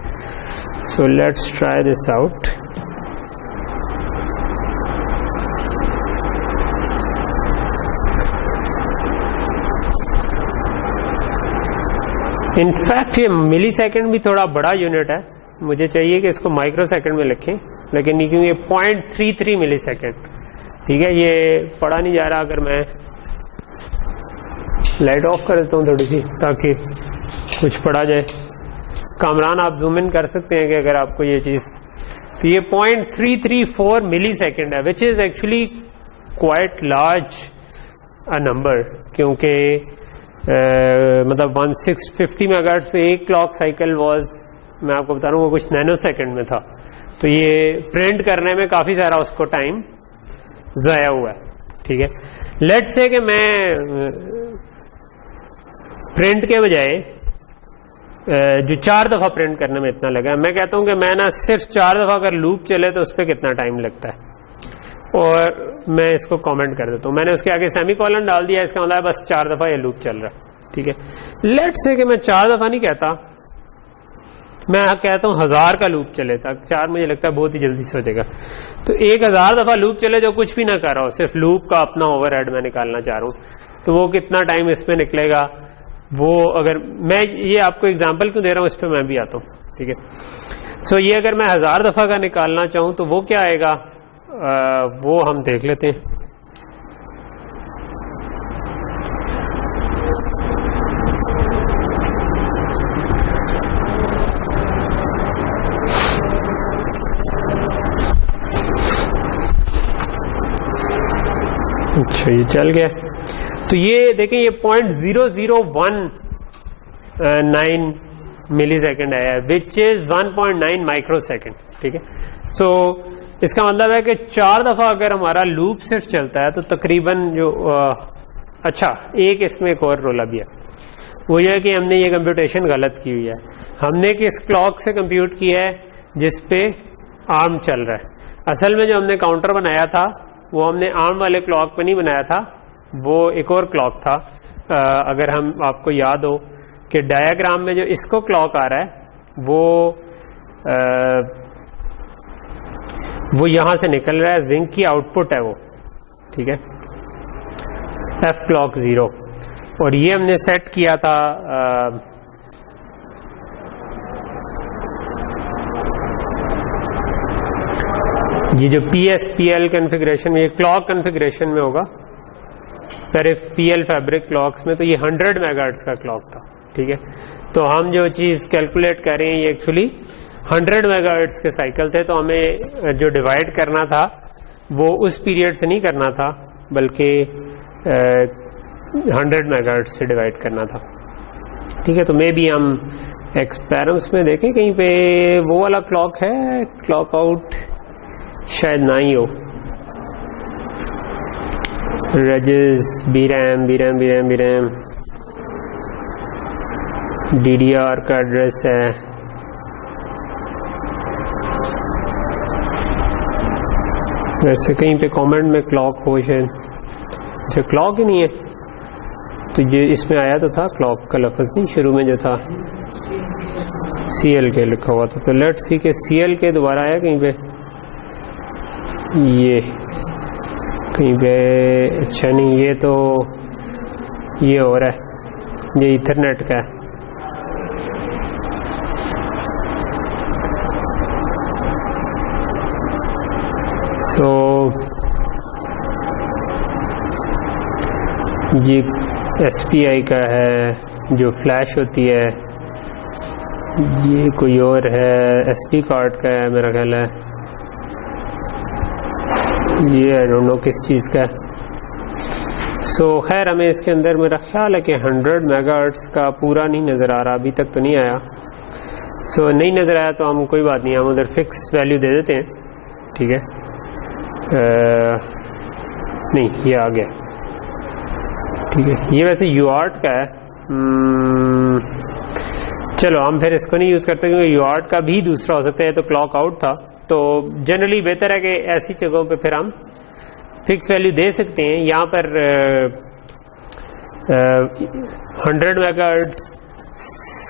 सो let's try this out. In fact ये मिली सेकेंड भी थोड़ा बड़ा यूनिट है, मुझे चाहिए कि इसको माइक्रो सेकेंड में लिखें, लेकिन क्योंकि ये 0.33 मिली सेकेंड, ठीक है, ये पढ़ा नहीं जा रहा। अगर मैं लाइट ऑफ कर देता हूँ थोड़ी सी ताकि कुछ पढ़ा जाए। कामरान आप जूम इन कर सकते हैं कि अगर आपको ये चीज, तो ये 0.334 मिली सेकेंड है, which is actually quite large a number, क्योंकि मतलब 1650 मेगाहर्ट्ज पे एक क्लॉक साइकिल वाज, मैं आपको बता रहा हूँ वो कुछ नैनो सेकेंड में था, तो ये प्रिंट करने में काफी सारा उसको टाइम जाया हुआ है, ठीक है। लेट्स से कि मैं प्रिंट के बजाय जो 4 दफा प्रिंट करने में इतना लगा, मैं कहता हूं कि मैं ना सिर्फ 4 दफा अगर लूप चले तो उस पर कितना टाइम लगता है, और मैं इसको कमेंट कर देता हूं। मैंने उसके आगे सेमीकोलन डाल दिया, इसका मतलब बस 4 दफा ये लूप चल रहा है, ठीक है। लेट्स से कि मैं 4 दफा नहीं कहता, मैं कहता हूं 1000 का लूप चले, तक 4 मुझे लगता है बहुत ही जल्दी से हो जाएगा। तो 1000 दफा लूप चले जो कुछ भी ना कर रहा हो, सिर्फ लूप का अपना ओवरहेड मैं निकालना चाह रहा हूं, तो वो कितना टाइम इसमें निकलेगा, वो अगर मैं ये आपको एग्जांपल क्यों दे रहा हूं, इस पर मैं भी आता हूं, ठीक है। सो ये अगर मैं 1000 दफा का निकालना चाहूं तो वो क्या आएगा, वो हम देख लेते हैं। अच्छा ये चल गया, तो ये देखें ये 0.0019 मिली सेकेंड आया है, विच इज 1.9 माइक्रो सेकेंड, ठीक है। सो इसका मतलब है कि 4 दफा अगर हमारा लूप सिर्फ चलता है तो तकरीबन जो अच्छा एक इसमें एक और रोला भी है, वो ये है कि हमने ये कंप्यूटेशन गलत की हुई है। हमने किस क्लॉक से कंप्यूट किया है जिसपे आर्म चल रहा है। असल में जो हमने काउंटर बनाया था वो हमने आर्म वाले क्लॉक पे नहीं बनाया था, वो एक और क्लॉक था। अगर हम आपको याद हो कि डायग्राम में जो इसको क्लॉक आ रहा है वो यहां से निकल रहा है, जिंक की आउटपुट है वो, ठीक है, एफ क्लॉक 0, और ये हमने सेट किया था ये जो PSPL कॉन्फ़िगरेशन में, ये क्लॉक कॉन्फ़िगरेशन में होगा, पर PL फैब्रिक क्लॉक्स में तो ये 100 मेगाहर्ट्ज का क्लॉक था, ठीक है। तो हम जो चीज कैलकुलेट कर रहे हैं ये एक्चुअली 100 मेगाहर्ट्ज के साइकिल थे, तो हमें जो डिवाइड करना था वो उस पीरियड से नहीं करना था, बल्कि 100 मेगाहर्ट्ज से डिवाइड करना था, ठीक है। तो मे बी हम एक्सपेरिमेंट्स में देखें कहीं पे वो वाला क्लॉक है, क्लॉक आउट शायद ना ही हो, रजिस BRAM DDR का एड्रेस है, वैसे कहीं पे कमेंट में क्लॉक हो शायद, अच्छा क्लॉक ही नहीं है, तो ये इसमें आया तो था क्लॉक का लफ्ज नहीं, शुरू में जो था CLK लिखा हुआ था। तो लेट्स सी के CLK दोबारा आया कहीं पे, ये कहीं पे, अच्छा नहीं, ये तो ये हो रहा है, ये इथरनेट का है। सो ये SPI का है जो फ्लैश होती है, ये कोई और है, SD कार्ड का है मेरा ख्याल है, ये आई डोंट नो किस चीज़ का है। खैर हमें इसके अंदर मेरा ख्याल है कि 100 मेगाहर्ट्ज का पूरा नहीं नज़र आ रहा, अभी तक तो नहीं आया। नहीं नज़र आया तो हम कोई बात नहीं, हम उधर फिक्स वैल्यू दे देते हैं, ठीक है। नहीं ये आ गया, ठीक है। ये वैसे यूआर्ट का है, चलो हम फिर इसको नहीं यूज़ करते क्योंकि यूआर्ट का भी दूसरा हो सकता है, तो क्लॉक आउट था। तो जनरली बेहतर है कि ऐसी जगहों पे फिर हम फिक्स वैल्यू दे सकते हैं। यहाँ पर 100 मेगाहर्ट्ज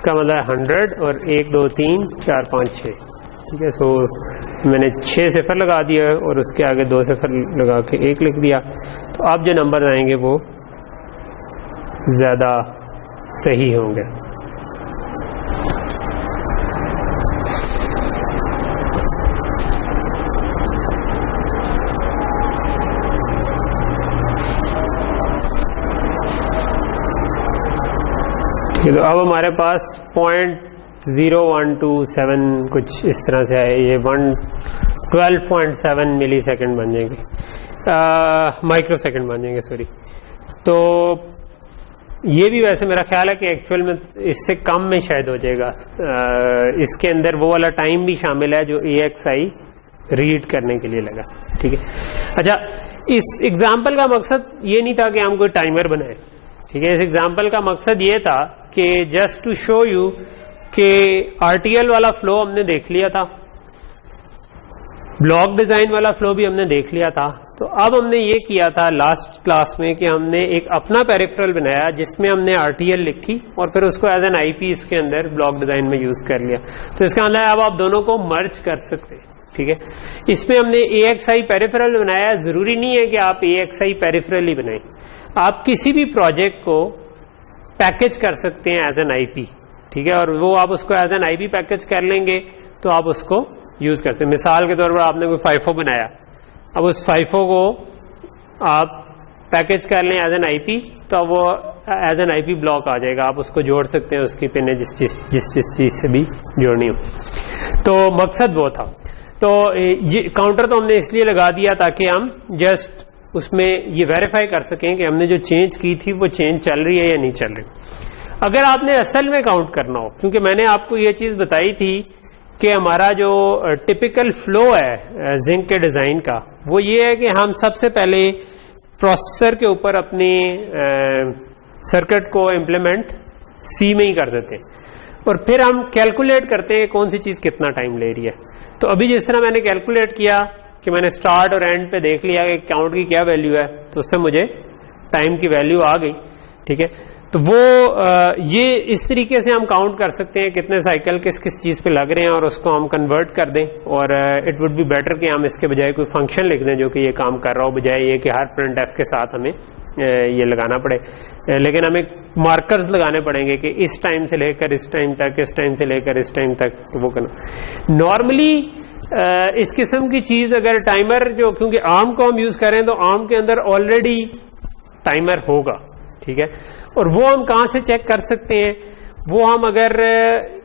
का मतलब 100 और 1 2 3 4 5 6, ठीक है। मैंने 6 सिफर लगा दिया और उसके आगे 2 सिफर लगा के 1 लिख दिया, तो अब जो नंबर आएंगे वो ज़्यादा सही होंगे। तो अब हमारे पास 0.0127 कुछ इस तरह से है, ये 12.7 मिली सेकेंड बन जाएंगे, माइक्रो सेकेंड बन जाएंगे, सॉरी। तो ये भी वैसे मेरा ख्याल है कि एक्चुअल में इससे कम में शायद हो जाएगा। इसके अंदर वो वाला टाइम भी शामिल है जो AXI रीड करने के लिए लगा, ठीक है। अच्छा, इस एग्जाम्पल का मकसद ये नहीं था कि हम कोई टाइमर बनाए, ठीक है। इस एग्जाम्पल का मकसद ये था कि जस्ट टू शो यू कि RTL वाला फ्लो हमने देख लिया था, ब्लॉक डिजाइन वाला फ्लो भी हमने देख लिया था। तो अब हमने ये किया था लास्ट क्लास में कि हमने एक अपना पेरिफेरल बनाया जिसमें हमने RTL लिखी और फिर उसको एज एन IP इसके अंदर ब्लॉक डिजाइन में यूज कर लिया। तो इसका मतलब अब आप दोनों को मर्ज कर सकते हैं, ठीक है। इसमें हमने AXI पेरिफेरल बनाया, जरूरी नहीं है कि आप AXI पेरिफेरल ही बनाएं, आप किसी भी प्रोजेक्ट को पैकेज कर सकते हैं एज एन IP, ठीक है। और वो आप उसको एज एन IP पैकेज कर लेंगे तो आप उसको यूज करते हैं। मिसाल के तौर पर आपने कोई FIFO बनाया, अब उस FIFO को आप पैकेज कर लें एज एन IP, तो वो एज एन IP ब्लॉक आ जाएगा, आप उसको जोड़ सकते हैं, उसकी पिन जिस चीज से भी जोड़नी हो। तो मकसद वो था। तो ये काउंटर तो हमने इसलिए लगा दिया ताकि हम जस्ट उसमें ये वेरीफाई कर सकें कि हमने जो चेंज की थी वो चेंज चल रही है या नहीं चल रही। अगर आपने असल में काउंट करना हो, क्योंकि मैंने आपको ये चीज बताई थी कि हमारा जो टिपिकल फ्लो है जिंक के डिजाइन का, वो ये है कि हम सबसे पहले प्रोसेसर के ऊपर अपने सर्किट को इम्प्लीमेंट C में ही कर देते हैं और फिर हम कैलकुलेट करते हैं कौन सी चीज कितना टाइम ले रही है। तो अभी जिस तरह मैंने कैलकुलेट किया कि मैंने स्टार्ट और एंड पे देख लिया कि काउंट की क्या वैल्यू है, तो उससे मुझे टाइम की वैल्यू आ गई, ठीक है। तो वो ये इस तरीके से हम काउंट कर सकते हैं कितने साइकिल किस किस चीज़ पे लग रहे हैं और उसको हम कन्वर्ट कर दें। और इट वुड बी बेटर कि हम इसके बजाय कोई फंक्शन लिख दें जो कि ये काम कर रहा हो, बजाय ये कि हर प्रिंट एफ के साथ हमें ये लगाना पड़े। लेकिन हमें मार्कर्स लगाने पड़ेंगे कि इस टाइम से लेकर इस टाइम तक, इस टाइम से लेकर इस टाइम तक, तो वो करना। नॉर्मली इस किस्म की चीज अगर टाइमर जो, क्योंकि आर्म को हम यूज करें तो आर्म के अंदर ऑलरेडी टाइमर होगा, ठीक है। और वो हम कहां से चेक कर सकते हैं, वो हम अगर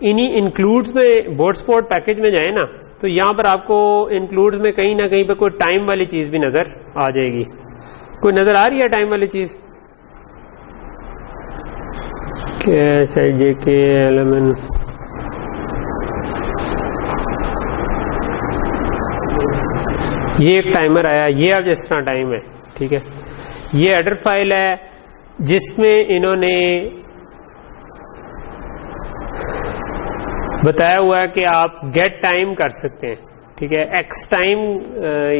इन्हीं इंक्लूड्स में बोर्ड स्पोर्ट पैकेज में जाए ना, तो यहां पर आपको इंक्लूड्स में कहीं ना कहीं पे कोई टाइम वाली चीज भी नजर आ जाएगी। कोई नजर आ रही है टाइम वाली चीज? JK एलिमेंट, ये एक टाइमर आया, ये अब जिस तरह टाइम है, ठीक है। ये हेडर फाइल है जिसमें इन्होंने बताया हुआ है कि आप गेट टाइम कर सकते हैं, ठीक है। एक्स टाइम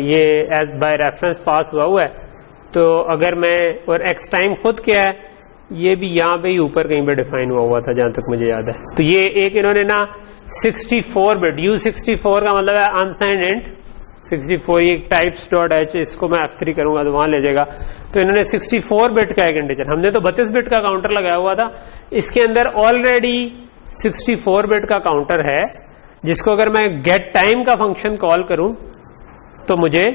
ये एज बाय रेफरेंस पास हुआ है, तो अगर मैं, और एक्स टाइम खुद क्या है, ये भी यहाँ पे ही ऊपर कहीं पे डिफाइन हुआ था जहां तक मुझे याद है। तो ये एक इन्होंने ना 64 बिट, U64 का मतलब है अनसाइंड इंट 64, ये टाइप्स डॉट एच, इसको मैं F3 करूंगा तो वहां ले जाएगा। तो इन्होंने 64 बिट का एक इंटीजर, हमने तो 32 बिट का काउंटर लगाया हुआ था, इसके अंदर ऑलरेडी 64 बिट का काउंटर है, जिसको अगर मैं गेट टाइम का फंक्शन कॉल करूं तो मुझे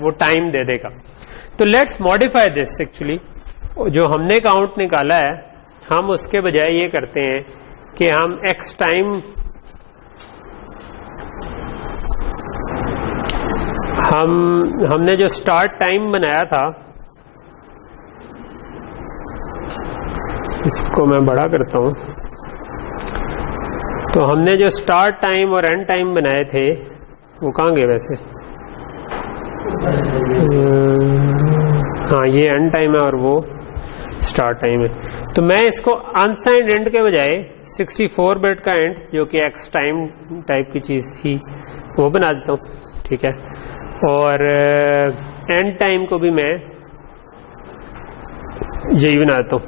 वो टाइम दे देगा। तो लेट्स मॉडिफाई दिस। एक्चुअली जो हमने काउंट निकाला है, हम उसके बजाय ये करते हैं कि हम एक्स टाइम, हमने जो स्टार्ट टाइम बनाया था इसको मैं बड़ा करता हूं। तो हमने जो स्टार्ट टाइम और एंड टाइम बनाए थे वो कहाँ गए वैसे? हाँ, ये एंड टाइम है और वो स्टार्ट टाइम है। तो मैं इसको अनसाइंड एंड के बजाय 64 बिट का एंड, जो कि एक्स टाइम टाइप की चीज थी, वो बना देता हूँ, ठीक है। और एंड टाइम को भी मैं यही बना देता हूँ।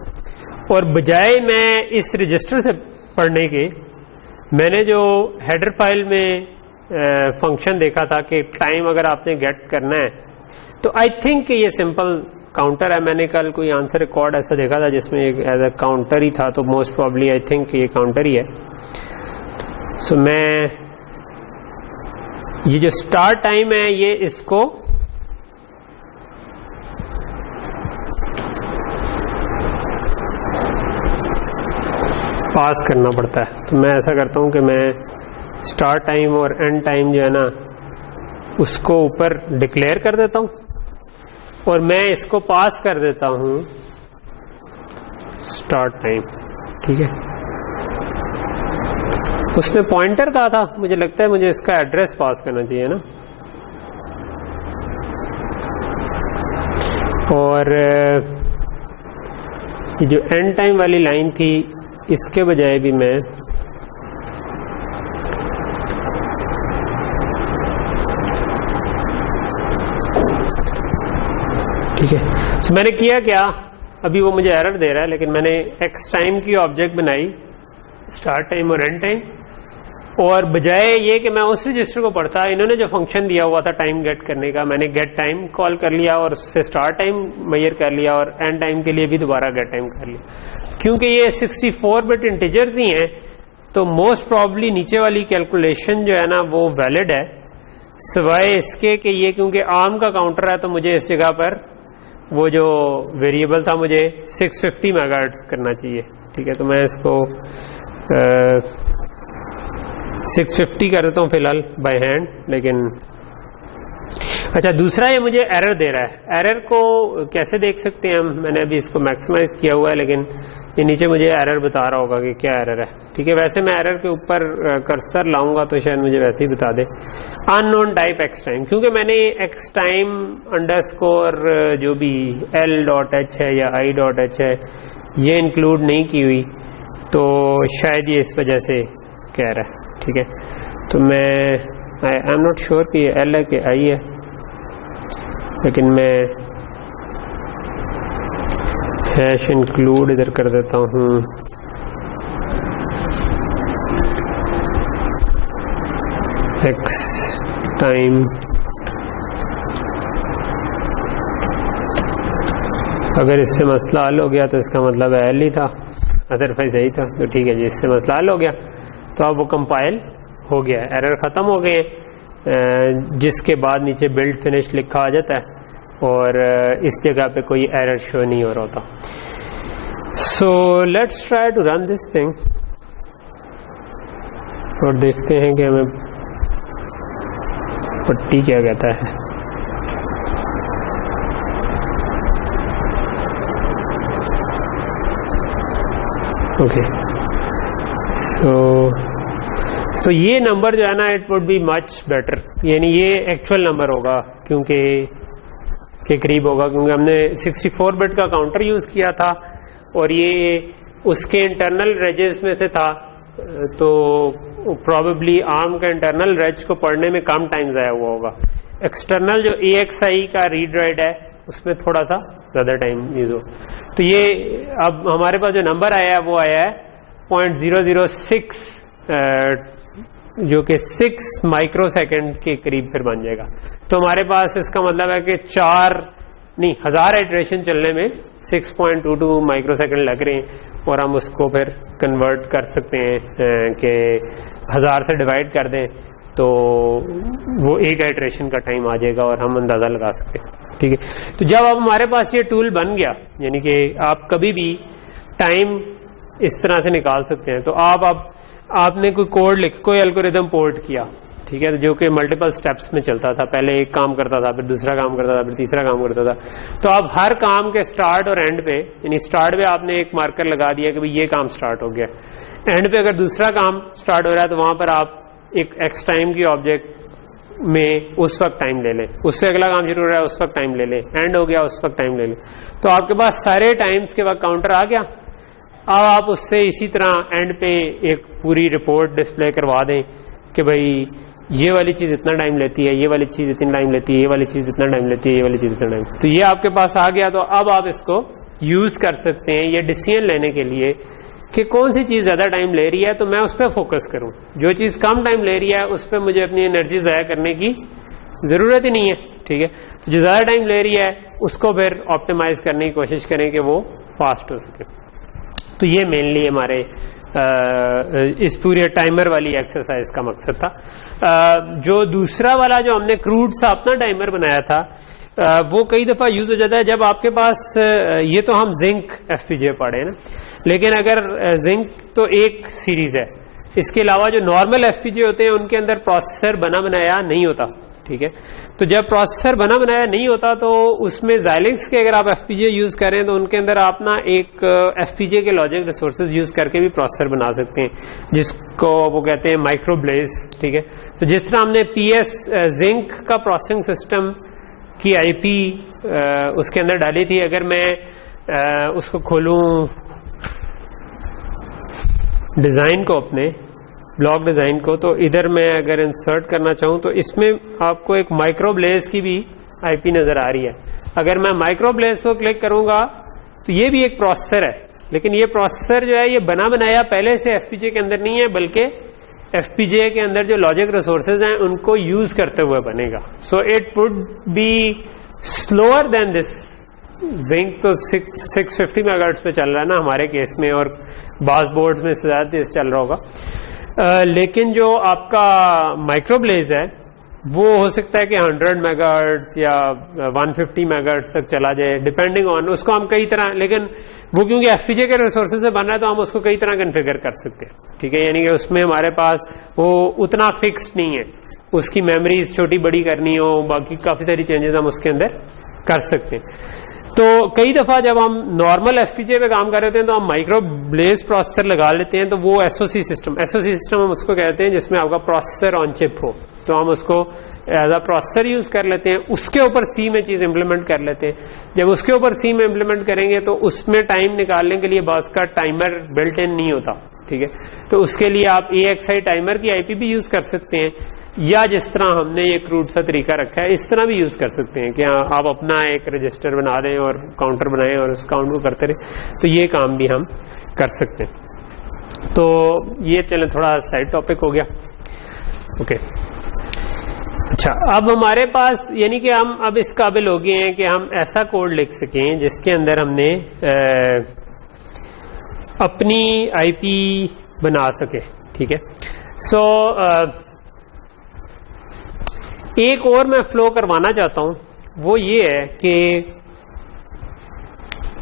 और बजाय मैं इस रजिस्टर से पढ़ने के, मैंने जो हेडर फाइल में फंक्शन देखा था कि टाइम अगर आपने गेट करना है, तो आई थिंक ये सिंपल काउंटर है। मैंने कल कोई आंसर रिकॉर्ड ऐसा देखा था जिसमें एज अ काउंटर ही था, तो मोस्ट प्रॉब्ली आई थिंक ये काउंटर ही है। सो मैं ये जो स्टार्ट टाइम है, ये इसको पास करना पड़ता है। तो मैं ऐसा करता हूं कि मैं स्टार्ट टाइम और एंड टाइम जो है ना, उसको ऊपर डिक्लेयर कर देता हूं और मैं इसको पास कर देता हूं स्टार्ट टाइम, ठीक है। उसने पॉइंटर कहा था, मुझे लगता है मुझे इसका एड्रेस पास करना चाहिए ना। और ये जो एंड टाइम वाली लाइन थी, इसके बजाय भी मैं ठीक है। तो मैंने किया क्या, अभी वो मुझे एरर दे रहा है, लेकिन मैंने एक्स टाइम की ऑब्जेक्ट बनाई, स्टार्ट टाइम और एंड टाइम, और बजाय ये कि मैं उस रजिस्टर को पढ़ता, इन्होंने जो फंक्शन दिया हुआ था टाइम गेट करने का, मैंने गेट टाइम कॉल कर लिया और उससे स्टार्ट टाइम मेजर कर लिया और एंड टाइम के लिए भी दोबारा गेट टाइम कर लिया। क्योंकि ये 64 बिट इंटीजर्स ही हैं, तो मोस्ट प्रॉब्ली नीचे वाली कैलकुलेशन जो है ना वो वैलिड है, सिवाय इसके कि ये क्योंकि आर्म का काउंटर है, तो मुझे इस जगह पर वो जो वेरिएबल था मुझे 650 मेगाहर्ट्ज करना चाहिए, ठीक है। तो मैं इसको 650 कर देता हूँ फिलहाल बाय हैंड। लेकिन अच्छा, दूसरा ये मुझे एरर दे रहा है। एरर को कैसे देख सकते हैं हम? मैंने अभी इसको मैक्सिमाइज किया हुआ है, लेकिन ये नीचे मुझे एरर बता रहा होगा कि क्या एरर है, ठीक है। वैसे मैं एरर के ऊपर कर्सर लाऊंगा तो शायद मुझे वैसे ही बता दे। अननोन टाइप एक्स टाइम, क्योंकि मैंने एक्स टाइम अंडरस्कोर जो भी l.h है या i.h है, ये इंक्लूड नहीं की हुई, तो शायद ये इस वजह से कह रहा है, ठीक है। तो मैं आई एम नॉट श्योर कि ये l है कि i है, लेकिन मैं हैश इंक्लूड इधर कर देता हूँ। एक्स टाइम अगर इससे मसला हल हो गया तो इसका मतलब एल ही था, अदरवाइज यही था, तो ठीक है जी, इससे मसला हल हो गया। तो अब वो कंपाइल हो गया, एरर खत्म हो गए, जिसके बाद नीचे बिल्ड फिनिश लिखा आ जाता है और इस जगह पे कोई एरर शो नहीं हो रहा होता। So let's try to run this thing और देखते हैं कि हमें पट्टी क्या कहता है। ओके, सो ये नंबर जो है ना, it would be much better, यानी ये एक्चुअल नंबर होगा क्योंकि के करीब होगा, क्योंकि हमने 64 बिट का काउंटर यूज किया था और ये उसके इंटरनल रेजेस में से था, तो प्रॉबेबली आर्म का इंटरनल रेज को पढ़ने में कम टाइम ज़ाया हुआ होगा। एक्सटर्नल जो AXI का रीड राइट है उसमें थोड़ा सा ज़्यादा टाइम यूज हो। तो ये अब हमारे पास जो नंबर आया है वो आया है 0.006, जो कि 6 माइक्रोसेकंड के करीब फिर बन जाएगा। तो हमारे पास इसका मतलब है कि 1000 इटरेशन चलने में 6.22 माइक्रोसेकंड लग रहे हैं, और हम उसको फिर कन्वर्ट कर सकते हैं कि 1000 से डिवाइड कर दें तो वो एक इटरेशन का टाइम आ जाएगा और हम अंदाज़ा लगा सकते हैं, ठीक है। तो जब अब हमारे पास ये टूल बन गया, यानी कि आप कभी भी टाइम इस तरह से निकाल सकते हैं। तो आपने कोई कोड लिख, कोई एल्गोरिदम पोर्ट किया, ठीक है, जो कि मल्टीपल स्टेप्स में चलता था। पहले एक काम करता था, फिर दूसरा काम करता था, फिर तीसरा काम करता था। तो अब हर काम के स्टार्ट और एंड पे, यानी स्टार्ट पे आपने एक मार्कर लगा दिया कि भाई ये काम स्टार्ट हो गया, एंड पे अगर दूसरा काम स्टार्ट हो रहा है तो वहां पर आप एक एक्स टाइम की ऑब्जेक्ट में उस वक्त टाइम ले लें, उससे अगला काम शुरू हो रहा है उस वक्त टाइम ले लें, एंड हो गया उस वक्त टाइम ले लें। तो आपके पास सारे टाइम्स के वक्त काउंटर आ गया। अब आप उससे इसी तरह एंड पे एक पूरी रिपोर्ट डिस्प्ले करवा दें कि भाई ये वाली चीज इतना टाइम लेती है, ये वाली चीज इतना टाइम लेती है, ये वाली चीज इतना टाइम लेती है, ये वाली चीज इतना टाइम। तो ये आपके पास आ गया। तो अब आप इसको यूज कर सकते हैं ये डिसीजन लेने के लिए कि कौन सी चीज ज्यादा टाइम ले रही है तो मैं उस पर फोकस करूं, जो चीज कम टाइम ले रही है उस पर मुझे अपनी एनर्जी जाया करने की जरूरत ही नहीं है। ठीक है, तो जो ज्यादा टाइम ले रही है उसको फिर ऑप्टिमाइज करने की कोशिश करें कि वो फास्ट हो सके। तो ये मेनली हमारे इस पूरे टाइमर वाली एक्सरसाइज का मकसद था। जो दूसरा वाला जो हमने क्रूड सा अपना टाइमर बनाया था वो कई दफा यूज हो जाता है जब आपके पास ये तो हम जिंक एफपीजीए पढ़े हैं ना, लेकिन अगर जिंक तो एक सीरीज है, इसके अलावा जो नॉर्मल एफपीजीए होते हैं उनके अंदर प्रोसेसर बना बनाया नहीं होता। ठीक है, तो जब प्रोसेसर बना बनाया नहीं होता तो उसमें Xilinx के अगर आप एफपीजीए यूज करें तो उनके अंदर आप ना एक एफपीजीए के लॉजिक रिसोर्सेज यूज करके भी प्रोसेसर बना सकते हैं, जिसको वो कहते हैं माइक्रोब्लेज। ठीक है, तो जिस तरह हमने पीएस जिंक का प्रोसेसिंग सिस्टम की आईपी उसके अंदर डाली थी, अगर मैं उसको खोलूं डिजाइन को, अपने ब्लॉक डिजाइन को, तो इधर मैं अगर इंसर्ट करना चाहूं तो इसमें आपको एक माइक्रोब्लेज की भी आईपी नजर आ रही है। अगर मैं माइक्रोब्लेज को क्लिक करूंगा तो ये भी एक प्रोसेसर है, लेकिन ये प्रोसेसर जो है ये बना बनाया पहले से एफपीजीए के अंदर नहीं है, बल्कि एफपीजीए के अंदर जो लॉजिक रिसोर्सेज हैं उनको यूज करते हुए बनेगा। So it would be slower then this. Zinc तो 650 मेगाहर्ट्ज पे चल रहा है ना हमारे केस में, और बास बोर्ड्स में ज्यादा तेज चल रहा होगा। लेकिन जो आपका माइक्रोब्लेज है वो हो सकता है कि 100 मेगाहर्ट्ज या 150 मेगाहर्ट्ज तक चला जाए, डिपेंडिंग ऑन उसको हम कई तरह, लेकिन वो क्योंकि एफपीजीए के रिसोर्सेज से बन रहा है तो हम उसको कई तरह कन्फिगर कर सकते हैं। ठीक है, यानी कि उसमें हमारे पास वो उतना फिक्स्ड नहीं है, उसकी मेमोरीज छोटी बड़ी करनी हो, बाकी काफी सारी चेंजेस हम उसके अंदर कर सकते हैं। तो कई दफा जब हम नॉर्मल एफपीजीए पे काम कर रहे हैं तो हम माइक्रोब्लेज प्रोसेसर लगा लेते हैं, तो वो एसओसी सिस्टम हम उसको कहते हैं, जिसमें आपका प्रोसेसर ऑन चिप हो, तो हम उसको एज अ प्रोसेसर यूज कर लेते हैं, उसके ऊपर सी में चीज इंप्लीमेंट कर लेते हैं। जब उसके ऊपर सी में इंप्लीमेंट करेंगे तो उसमें टाइम निकालने के लिए बस का टाइमर बिल्ट इन नहीं होता। ठीक है, तो उसके लिए आप AXI टाइमर की आईपी भी यूज कर सकते हैं, या जिस तरह हमने ये क्रूड सा तरीका रखा है इस तरह भी यूज कर सकते हैं कि आप अपना एक रजिस्टर बना दें और काउंटर बनाएं और उस काउंट को करते रहें। तो ये काम भी हम कर सकते हैं। तो ये चलें थोड़ा साइड टॉपिक हो गया। ओके, अच्छा, अब हमारे पास यानी कि हम अब इस काबिल हो गए हैं कि हम ऐसा कोड लिख सकें जिसके अंदर हमने अपनी आईपी बना सके। ठीक है, सो एक और मैं फ्लो करवाना चाहता हूं, वो ये है कि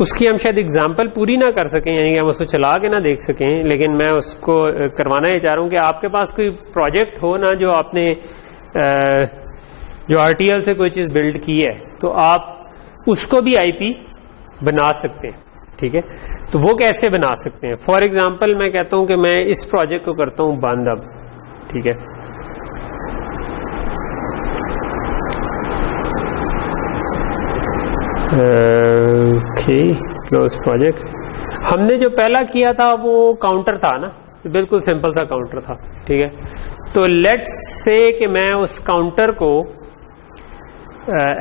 उसकी हम शायद एग्जांपल पूरी ना कर सकें, यानी कि हम उसको चला के ना देख सकें, लेकिन मैं उसको करवाना ये चाह रहा हूं कि आपके पास कोई प्रोजेक्ट हो ना, जो आपने जो RTL से कोई चीज बिल्ड की है, तो आप उसको भी आईपी बना सकते हैं। ठीक है, तो वो कैसे बना सकते हैं? फॉर एग्जांपल मैं कहता हूं कि मैं इस प्रोजेक्ट को करता हूं बंद अब। ठीक है, ओके, क्लोज प्रोजेक्ट। हमने जो पहला किया था वो काउंटर था ना, बिल्कुल सिंपल सा काउंटर था। ठीक है, तो लेट्स से कि मैं उस काउंटर को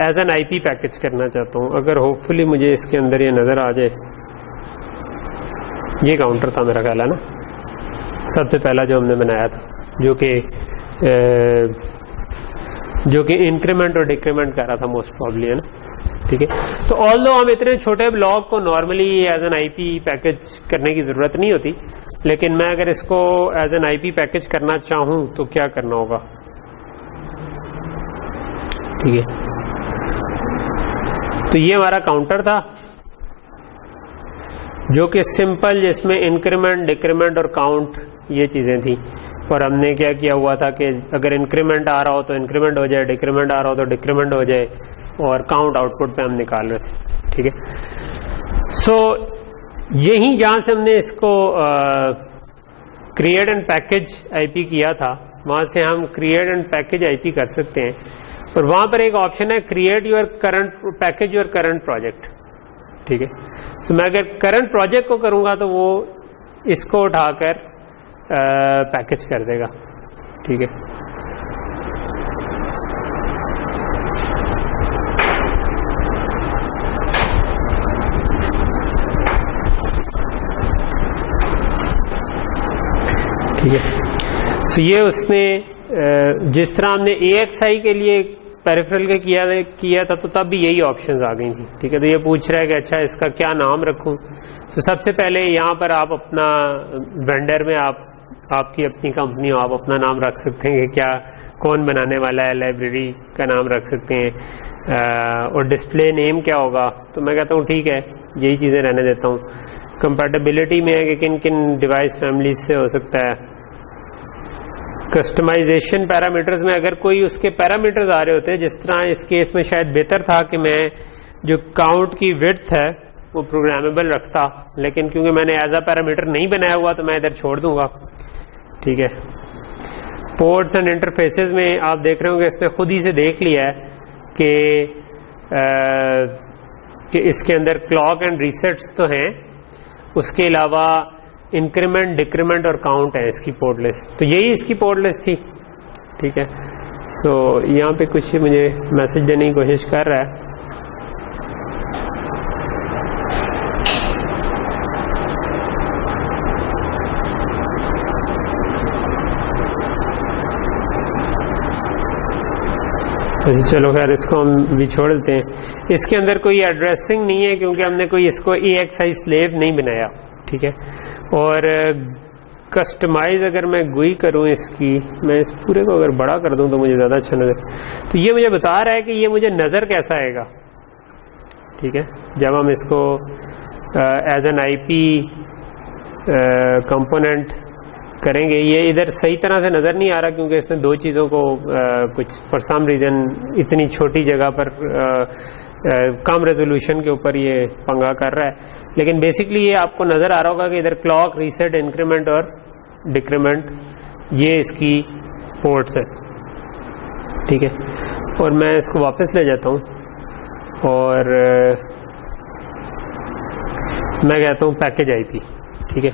एज एन आईपी पैकेज करना चाहता हूं। अगर होपफुली मुझे इसके अंदर ये नजर आ जाए, ये काउंटर था मेरा ख्याल है ना, सबसे पहला जो हमने बनाया था, जो कि इंक्रीमेंट और डिक्रीमेंट कर रहा था मोस्ट प्रॉब्ली, है ना। ठीक है, तो ऑल्दो हम इतने छोटे ब्लॉक को normally as an IP package करने की जरूरत नहीं होती, लेकिन मैं अगर इसको एज एन आईपी पैकेज करना चाहूं तो क्या करना होगा? ठीक है, तो ये हमारा काउंटर था जो कि सिंपल, जिसमें इंक्रीमेंट, डिक्रीमेंट और काउंट ये चीज़ें थी। और हमने क्या किया हुआ था कि अगर इंक्रीमेंट आ रहा हो तो इंक्रीमेंट हो जाए, डिक्रीमेंट आ रहा हो तो डिक्रीमेंट हो जाए, और काउंट आउटपुट पे हम निकाल रहे थे। ठीक है, सो यही जहाँ से हमने इसको क्रिएट एंड पैकेज आईपी किया था, वहाँ से हम क्रिएट एंड पैकेज आईपी कर सकते हैं। और वहाँ पर एक ऑप्शन है create your current package your current project. ठीक है, सो मैं अगर करंट प्रोजेक्ट को करूँगा तो वो इसको उठाकर पैकेज कर देगा। ठीक है, ठीक है, सो ये उसने जिस तरह हमने AXI के लिए पेरिफेरल के किया था तो तब भी यही ऑप्शंस आ गई थी। ठीक है, तो ये पूछ रहा है कि अच्छा इसका क्या नाम रखूं। तो सबसे पहले यहाँ पर आप अपना वेंडर में आपकी अपनी कंपनी हो, आप अपना नाम रख सकते हैं कि क्या कौन बनाने वाला है, लाइब्रेरी का नाम रख सकते हैं, और डिस्प्ले नेम क्या होगा। तो मैं कहता हूँ ठीक है, यही चीज़ें रहने देता हूँ। कंपैटिबिलिटी में है कि किन किन डिवाइस फैमिलीज से हो सकता है। कस्टमाइजेशन पैरामीटर्स में अगर कोई उसके पैरामीटर्स आ रहे होते हैं, जिस तरह इस केस में शायद बेहतर था कि मैं जो काउंट की विड्थ है वो प्रोग्रामेबल रखता, लेकिन क्योंकि मैंने एज अ पैरामीटर नहीं बनाया हुआ तो मैं इधर छोड़ दूंगा। ठीक है, पोर्ट्स एंड इंटरफेसेस में आप देख रहे होंगे इसने खुद ही से देख लिया है कि इसके अंदर क्लॉक एंड रीसेट्स तो हैं, उसके अलावा इंक्रीमेंट, डिक्रीमेंट और काउंट है इसकी पोर्ट लिस्ट। तो यही इसकी पोर्ट लिस्ट थी। ठीक है, सो यहाँ पे कुछ मुझे मैसेज देने की कोशिश कर रहा है। अच्छा चलो खैर, इसको हम भी छोड़ देते हैं। इसके अंदर कोई एड्रेसिंग नहीं है क्योंकि हमने कोई इसको AXI स्लेव नहीं बनाया। ठीक है, और कस्टमाइज अगर मैं GUI करूं इसकी, मैं इस पूरे को अगर बड़ा कर दूं तो मुझे ज़्यादा अच्छा नजर, तो ये मुझे बता रहा है कि ये मुझे नज़र कैसा आएगा। ठीक है, जब हम इसको एज एन IP कंपोनेंट करेंगे, ये इधर सही तरह से नज़र नहीं आ रहा क्योंकि इसने दो चीज़ों को कुछ फॉर सम रीज़न इतनी छोटी जगह पर कम रेजोल्यूशन के ऊपर ये पंगा कर रहा है। लेकिन बेसिकली ये आपको नज़र आ रहा होगा कि इधर क्लॉक, रीसेट, इंक्रीमेंट और डिक्रीमेंट ये इसकी पोर्ट्स है। ठीक है, और मैं इसको वापस ले जाता हूँ और मैं कहता हूँ पैकेज IP। ठीक है,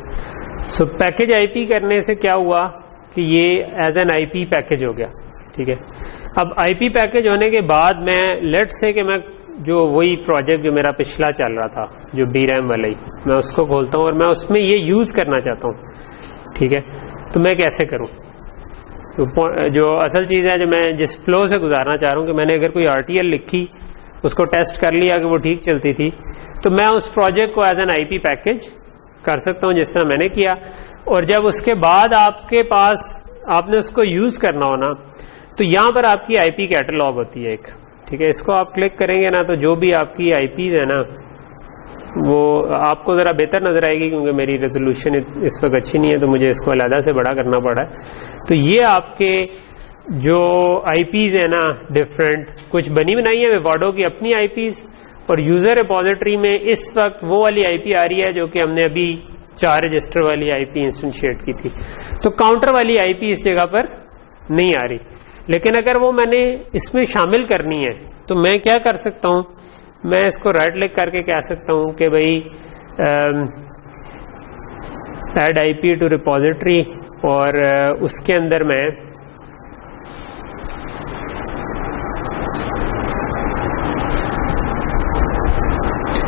सो पैकेज IP करने से क्या हुआ कि ये एज एन IP पैकेज हो गया। ठीक है, अब IP पैकेज होने के बाद मैं लेट से कि मैं जो वही प्रोजेक्ट जो मेरा पिछला चल रहा था जो DRAM वाला ही, मैं उसको खोलता हूँ और मैं उसमें ये यूज़ करना चाहता हूँ। ठीक है, तो मैं कैसे करूँ? तो जो असल चीज़ है जो मैं जिस फ्लो से गुजारना चाह रहा हूँ कि मैंने अगर कोई RTL लिखी, उसको टेस्ट कर लिया कि वो ठीक चलती थी, तो मैं उस प्रोजेक्ट को एज एन IP पैकेज कर सकता हूँ जिस तरह मैंने किया। और जब उसके बाद आपके पास आपने उसको यूज़ करना हो ना, तो यहाँ पर आपकी IP कैटलॉग होती है एक। ठीक है, इसको आप क्लिक करेंगे ना तो जो भी आपकी IPs है ना वो आपको ज़रा बेहतर नज़र आएगी क्योंकि मेरी रेजोल्यूशन इस वक्त अच्छी नहीं है तो मुझे इसको अलग से बड़ा करना पड़ा है। तो ये आपके जो IPs है ना डिफरेंट, कुछ बनी बनाई है विवाडो की अपनी IPs, और यूज़र रिपोजिटरी में इस वक्त वो वाली IP आ रही है जो कि हमने अभी 4 रजिस्टर वाली IP इंस्टेंशिएट की थी। तो काउंटर वाली IP इस जगह पर नहीं आ रही, लेकिन अगर वो मैंने इसमें शामिल करनी है तो मैं क्या कर सकता हूँ, मैं इसको राइट क्लिक करके कह सकता हूँ कि भाई ऐड IP टू रिपोजिटरी, और उसके अंदर मैं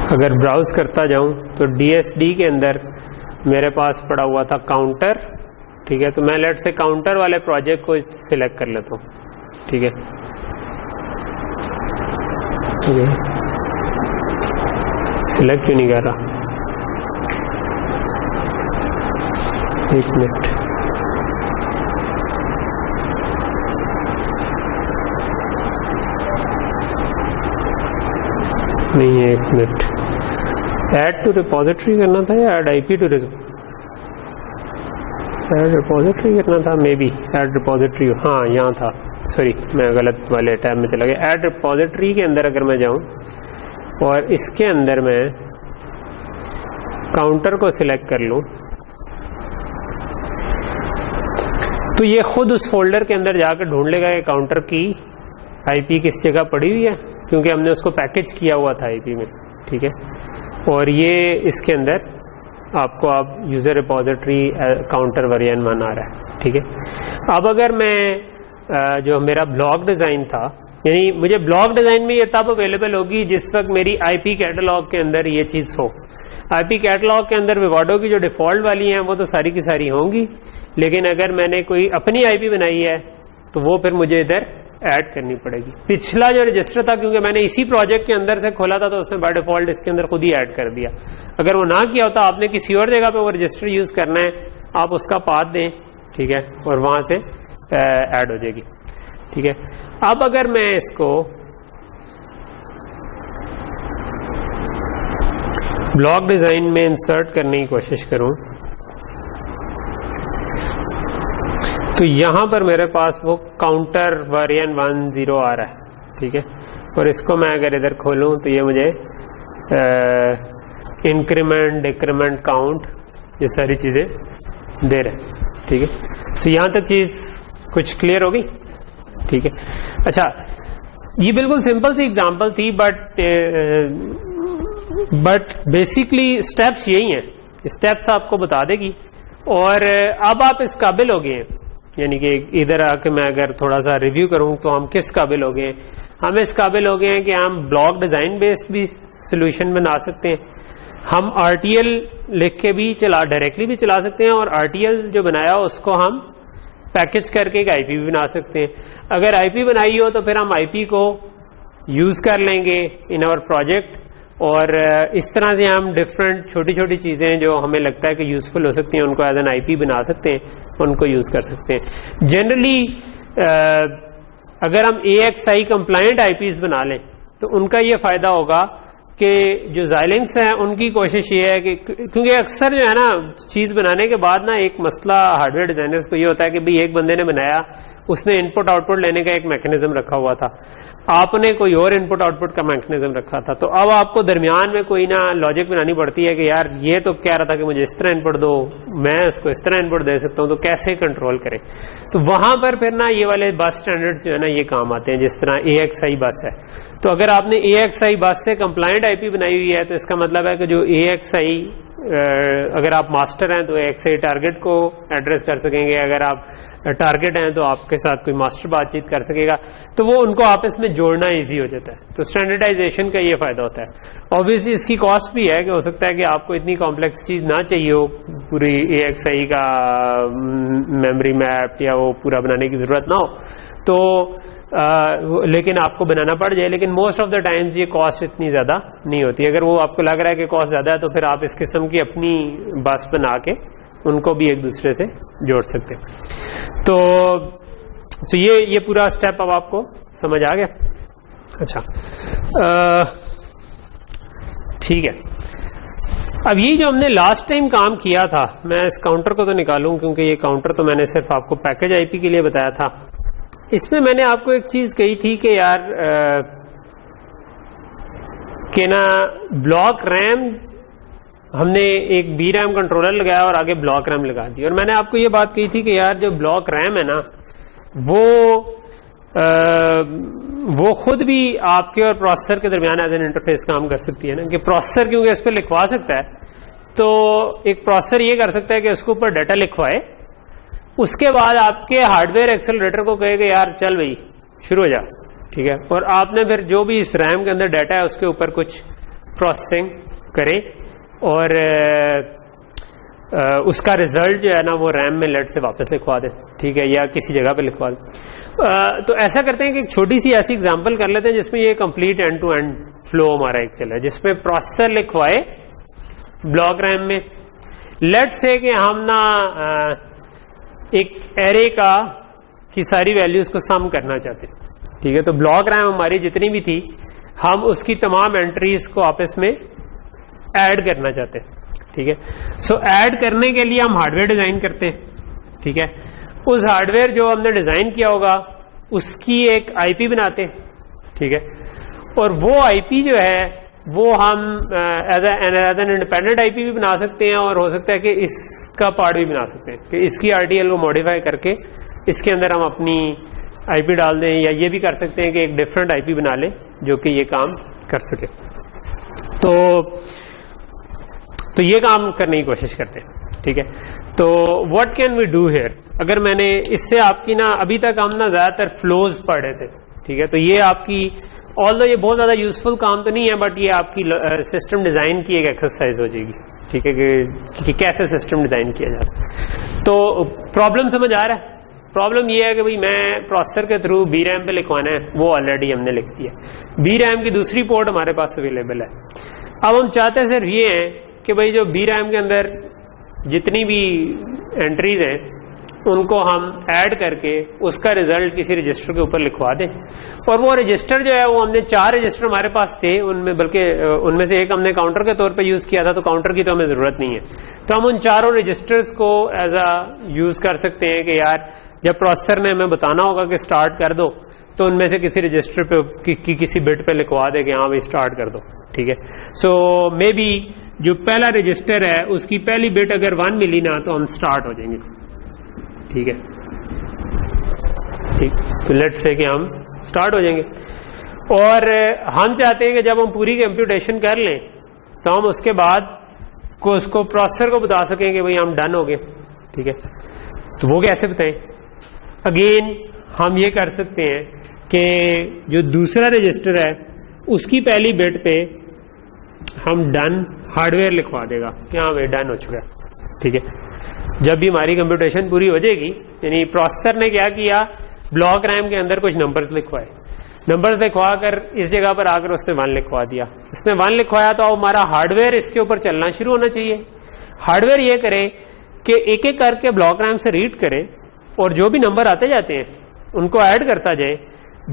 अगर ब्राउज करता जाऊं तो DSD के अंदर मेरे पास पड़ा हुआ था काउंटर। ठीक है, तो मैं लेट से काउंटर वाले प्रोजेक्ट को सिलेक्ट कर लेता हूं। ठीक है, सिलेक्ट क्यों नहीं कर रहा? एक मिनट, नहीं, एक मिनट, ऐड टू रिपोजिटरी करना था या add IP to add repository करना था, मे बी ऐड रिपोजिटरी, हाँ यहाँ था, सॉरी मैं गलत वाले टैब में चला गया। ऐड रिपोजिटरी के अंदर अगर मैं जाऊं और इसके अंदर मैं काउंटर को सिलेक्ट कर लूं तो ये खुद उस फोल्डर के अंदर जाकर ढूंढ लेगा कि काउंटर की आईपी किस जगह पड़ी हुई है, क्योंकि हमने उसको पैकेज किया हुआ था आईपी में, ठीक है। और ये इसके अंदर आपको आप यूजर रिपोजिटरी काउंटर वर्जन 1 आ रहा है, ठीक है। अब अगर मैं जो मेरा ब्लॉक डिजाइन था, यानी मुझे ब्लॉक डिजाइन में ये तब अवेलेबल होगी जिस वक्त मेरी आईपी कैटलॉग के अंदर ये चीज हो। आईपी कैटलॉग के अंदर विवाडो की जो डिफॉल्ट वाली हैं वो तो सारी की सारी होंगी, लेकिन अगर मैंने कोई अपनी आईपी बनाई है तो वो फिर मुझे इधर ऐड करनी पड़ेगी। पिछला जो रजिस्टर था, क्योंकि मैंने इसी प्रोजेक्ट के अंदर से खोला था तो उसने बाय डिफॉल्ट इसके अंदर खुद ही ऐड कर दिया। अगर वो ना किया होता, आपने किसी और जगह पे वो रजिस्टर यूज करना है, आप उसका पाथ दें, ठीक है, और वहां से ऐड हो जाएगी, ठीक है। अब अगर मैं इसको ब्लॉक डिजाइन में इंसर्ट करने की कोशिश करूं तो यहां पर मेरे पास वो काउंटर वर्जन 10 आ रहा है, ठीक है। और इसको मैं अगर इधर खोलूं तो ये मुझे इंक्रीमेंट, डिक्रीमेंट, काउंट, ये सारी चीजें दे रहे हैं, ठीक है। तो यहां तक चीज कुछ क्लियर होगी, ठीक है। अच्छा, ये बिल्कुल सिंपल सी एग्जांपल थी, बट बेसिकली स्टेप्स यही हैं, स्टेप्स आपको बता देगी। और अब आप इस काबिल हो गए, यानी कि इधर आके मैं अगर थोड़ा सा रिव्यू करूं तो हम किस काबिल हो गए, हम इस काबिल हो गए हैं कि हम ब्लॉक डिजाइन बेस्ड भी सोल्यूशन बना सकते हैं, हम आरटीएल लिख के भी डायरेक्टली भी चला सकते हैं, और आरटीएल जो बनाया उसको हम पैकेज करके एक आईपी भी बना सकते हैं। अगर आईपी बनाई हो तो फिर हम आईपी को यूज कर लेंगे इन आवर प्रोजेक्ट, और इस तरह से हम डिफरेंट छोटी छोटी चीजें जो हमें लगता है कि यूजफुल हो सकती हैं उनको एज एन आईपी बना सकते हैं, उनको यूज कर सकते हैं। जनरली अगर हम AXI कंप्लायंट आईपीज बना लें तो उनका ये फायदा होगा कि जो Xilinx है उनकी कोशिश ये है कि, क्योंकि अक्सर जो है ना चीज बनाने के बाद ना एक मसला हार्डवेयर डिजाइनर्स को ये होता है कि भाई एक बंदे ने बनाया, उसने इनपुट आउटपुट लेने का एक मैकेनिज्म रखा हुआ था, आपने कोई और इनपुट आउटपुट का मैकेनिज्म रखा था, तो अब आपको दरमियान में कोई ना लॉजिक बनानी पड़ती है कि यार ये तो कह रहा था कि मुझे इस तरह इनपुट दो, मैं इसको इस तरह इनपुट दे सकता हूं, तो कैसे कंट्रोल करें। तो वहां पर फिर ना ये वाले बस स्टैंडर्ड्स जो है ना ये काम आते हैं, जिस तरह AXI बस है। तो अगर आपने AXI बस से कंप्लायंट आईपी बनाई हुई है तो इसका मतलब है कि जो AXI अगर आप मास्टर हैं तो AXI टारगेट को एड्रेस कर सकेंगे, अगर आप टारगेट हैं तो आपके साथ कोई मास्टर बातचीत कर सकेगा, तो वो उनको आपस में जोड़ना इजी हो जाता है। तो स्टैंडर्डाइजेशन का ये फायदा होता है। ऑब्वियसली इसकी कॉस्ट भी है कि हो सकता है कि आपको इतनी कॉम्प्लेक्स चीज ना चाहिए हो, पूरी AXI का मेमोरी मैप या वो पूरा बनाने की जरूरत ना हो, तो लेकिन आपको बनाना पड़ जाए। लेकिन मोस्ट ऑफ द टाइम्स ये कॉस्ट इतनी ज्यादा नहीं होती। अगर वो आपको लग रहा है कि कॉस्ट ज्यादा है तो फिर आप इस किस्म की अपनी बस बना के उनको भी एक दूसरे से जोड़ सकते हैं। तो ये पूरा स्टेप अब आपको समझ आ गया। अच्छा, ठीक है। अब ये जो हमने लास्ट टाइम काम किया था, मैं इस काउंटर को तो निकालूं क्योंकि ये काउंटर तो मैंने सिर्फ आपको पैकेज आईपी के लिए बताया था। इसमें मैंने आपको एक चीज कही थी कि यार कि ना ब्लॉक रैम, हमने एक BRAM कंट्रोलर लगाया और आगे ब्लॉक रैम लगा दी, और मैंने आपको ये बात कही थी कि यार जो ब्लॉक रैम है ना वो खुद भी आपके और प्रोसेसर के दरमियान एज एन इंटरफेस काम कर सकती है ना, कि प्रोसेसर क्योंकि इस पर लिखवा सकता है, तो एक प्रोसेसर ये कर सकता है कि उसके ऊपर डाटा लिखवाए, उसके बाद आपके हार्डवेयर एक्सेलरेटर को कहेगा यार चल भाई शुरू हो जा, ठीक है, और आपने फिर जो भी इस रैम के अंदर डाटा है उसके ऊपर कुछ प्रोसेसिंग करें और उसका रिजल्ट जो है ना वो रैम में लेट से वापस लिखवा दे, ठीक है, या किसी जगह पे लिखवा दे। तो ऐसा करते हैं कि एक छोटी सी ऐसी एग्जांपल कर लेते हैं जिसमें ये complete end to end flow हमारा एक चला है, जिसमें प्रोसेसर लिखवाए ब्लॉक रैम में। लेट से कि हम ना एक एरे का की सारी वैल्यूज को सम करना चाहते हैं, ठीक है, तो ब्लॉक रैम हमारी जितनी भी थी हम उसकी तमाम एंट्रीज को आपस में ऐड करना चाहते हैं, ठीक है। सो ऐड करने के लिए हम हार्डवेयर डिजाइन करते हैं, ठीक है। उस हार्डवेयर जो हमने डिजाइन किया होगा उसकी एक आईपी बनाते हैं, ठीक है। और वो आईपी जो है वो हम एज एन इंडिपेंडेंट आईपी भी बना सकते हैं, और हो सकता है कि इसका पार्ट भी बना सकते हैं कि इसकी आरटीएल को मॉडिफाई करके इसके अंदर हम अपनी आईपी डाल दें, या ये भी कर सकते हैं कि एक डिफरेंट आईपी बना लें जो कि ये काम कर सके। तो ये काम करने की कोशिश करते हैं, ठीक है। तो what can we do here, अगर मैंने इससे आपकी ना अभी तक हम ना ज्यादातर फ्लोज पढ़े थे, ठीक है। तो ये आपकी ऑल्दो ये बहुत ज्यादा यूजफुल काम तो नहीं है, बट ये आपकी सिस्टम डिजाइन की एक एक्सरसाइज हो जाएगी, ठीक है, कि कैसे सिस्टम डिजाइन किया जाता है। तो प्रॉब्लम समझ आ रहा है? प्रॉब्लम ये है कि भाई मैं प्रोसेसर के थ्रू बी रैम पे लिखवाना है, वो ऑलरेडी हमने लिख दिया। बी रैम की दूसरी पोर्ट हमारे पास अवेलेबल है। अब हम चाहते सिर्फ ये हैं कि भाई जो बी रैम के अंदर जितनी भी एंट्रीज हैं उनको हम ऐड करके उसका रिजल्ट किसी रजिस्टर के ऊपर लिखवा दें। और वो रजिस्टर जो है वो हमने 4 रजिस्टर हमारे पास थे, उनमें बल्कि उनमें से एक हमने काउंटर के तौर पे यूज किया था, तो काउंटर की तो हमें जरूरत नहीं है। तो हम उन 4 रजिस्टर्स को एज अ यूज कर सकते हैं कि यार जब प्रोसेसर ने हमें बताना होगा कि स्टार्ट कर दो, तो उनमें से किसी रजिस्टर पे किसी बिट पे लिखवा दे कि हाँ भाई स्टार्ट कर दो, ठीक है। सो मे बी जो पहला रजिस्टर है उसकी पहली बिट अगर 1 मिली ना तो हम स्टार्ट हो जाएंगे, ठीक है, ठीक। तो लेट्स से कि हम स्टार्ट हो जाएंगे। और हम चाहते हैं कि जब हम पूरी कंप्यूटेशन कर लें तो हम उसके बाद को उसको प्रोसेसर को बता सकें कि भाई हम डन हो गए, ठीक है। तो वो कैसे बताएं? अगेन हम ये कर सकते हैं कि जो दूसरा रजिस्टर है उसकी पहली बिट पे हम डन हार्डवेयर लिखवा देगा कि हाँ भाई डन हो चुका है, ठीक है। जब भी हमारी कंप्यूटेशन पूरी हो जाएगी, यानी प्रोसेसर ने क्या किया, ब्लॉक रैम के अंदर कुछ नंबर्स लिखवाए, नंबर्स लिखवा कर इस जगह पर आकर उसने 1 लिखवा दिया। उसने 1 लिखवाया तो अब हमारा हार्डवेयर इसके ऊपर चलना शुरू होना चाहिए। हार्डवेयर ये करे कि एक एक करके ब्लॉक रैम से रीड करे और जो भी नंबर आते जाते हैं उनको ऐड करता जाए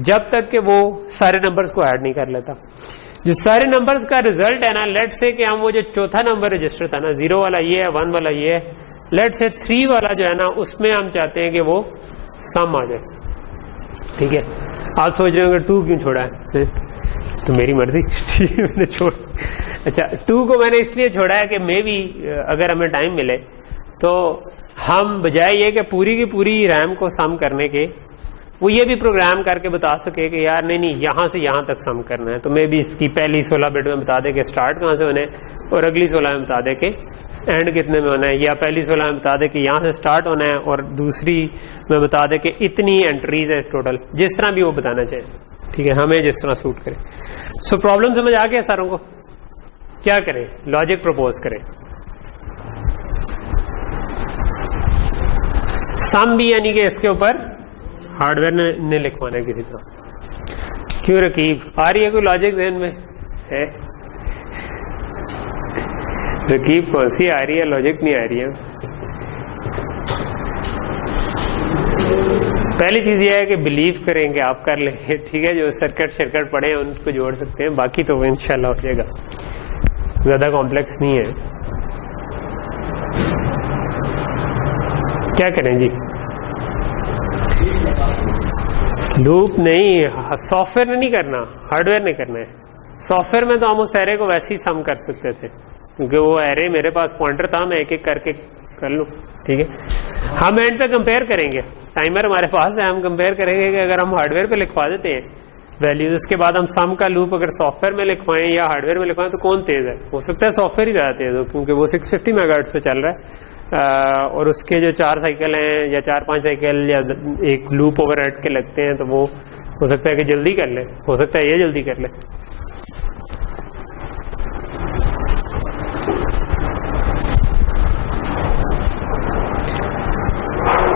जब तक कि वो सारे नंबर्स को ऐड नहीं कर लेता। जो सारे नंबर्स का रिजल्ट है ना, लेट से कि हम वो जो चौथा नंबर रजिस्टर था ना, 0 वाला ये है, 1 वाला ये है, लेट से 3 वाला जो है ना उसमें हम चाहते हैं कि वो सम आ जाए, ठीक है। आप सोच रहे होंगे 2 क्यों छोड़ा है? तो मेरी मर्जी, ठीक है, मैंने छोड़। अच्छा, 2 को मैंने इसलिए छोड़ा है कि मे बी अगर हमें टाइम मिले तो हम बजाय ये कि पूरी की पूरी रैम को सम करने के, वो ये भी प्रोग्राम करके बता सके कि यार नहीं यहां से यहां तक सम करना है, तो मे बी इसकी पहली 16 बिट में बता दे कि स्टार्ट कहां से होना है और अगली 16 में बता दे कि एंड कितने में होना है, या पहली 16 में बता दे कि यहां से स्टार्ट होना है और दूसरी में बता दे कि इतनी एंट्रीज है टोटल, जिस तरह भी वो बताना चाहे, ठीक है, हमें जिस तरह सूट करे। सो प्रॉब्लम समझ आ गया सारों को? क्या करें? लॉजिक प्रपोज करें। सम भी यानी कि इसके ऊपर हार्डवेयर ने लिखवाना है किसी तरह। क्यों रकीब, आ रही है कोई लॉजिक ज़हन में है? रकीब कौन सी आ रही है, लॉजिक नहीं आ रही है? पहली चीज ये है कि बिलीव करेंगे आप कर लेंगे, ठीक है। जो सर्किट पड़े हैं उनको जोड़ सकते हैं, बाकी तो इंशाल्लाह हो जाएगा, ज्यादा कॉम्प्लेक्स नहीं है। क्या करें जी? लूप नहीं, सॉफ्टवेयर ने नहीं करना, हार्डवेयर ने करना है। सॉफ्टवेयर में तो हम उस एरे को वैसे ही सम कर सकते थे, क्योंकि वो एरे मेरे पास पॉइंटर था, मैं एक एक करके कर लूं, ठीक है। हम एंड पे कंपेयर करेंगे, टाइमर हमारे पास है, हम कंपेयर करेंगे कि अगर हम हार्डवेयर पे लिखवा देते हैं वैल्यूज, उसके बाद हम सम का लूप अगर सॉफ्टवेयर में लिखवाएं या हार्डवेयर में लिखवाएं तो कौन तेज है? हो सकता है सॉफ्टवेयर ही ज्यादा तेज हो, क्योंकि वो 650 मेगाहर्ट्ज पे चल रहा है, और उसके जो 4 साइकिल हैं या 4-5 साइकिल या एक लूप ओवरहेड के लगते हैं, तो वो हो सकता है कि जल्दी कर ले, हो सकता है ये जल्दी कर ले।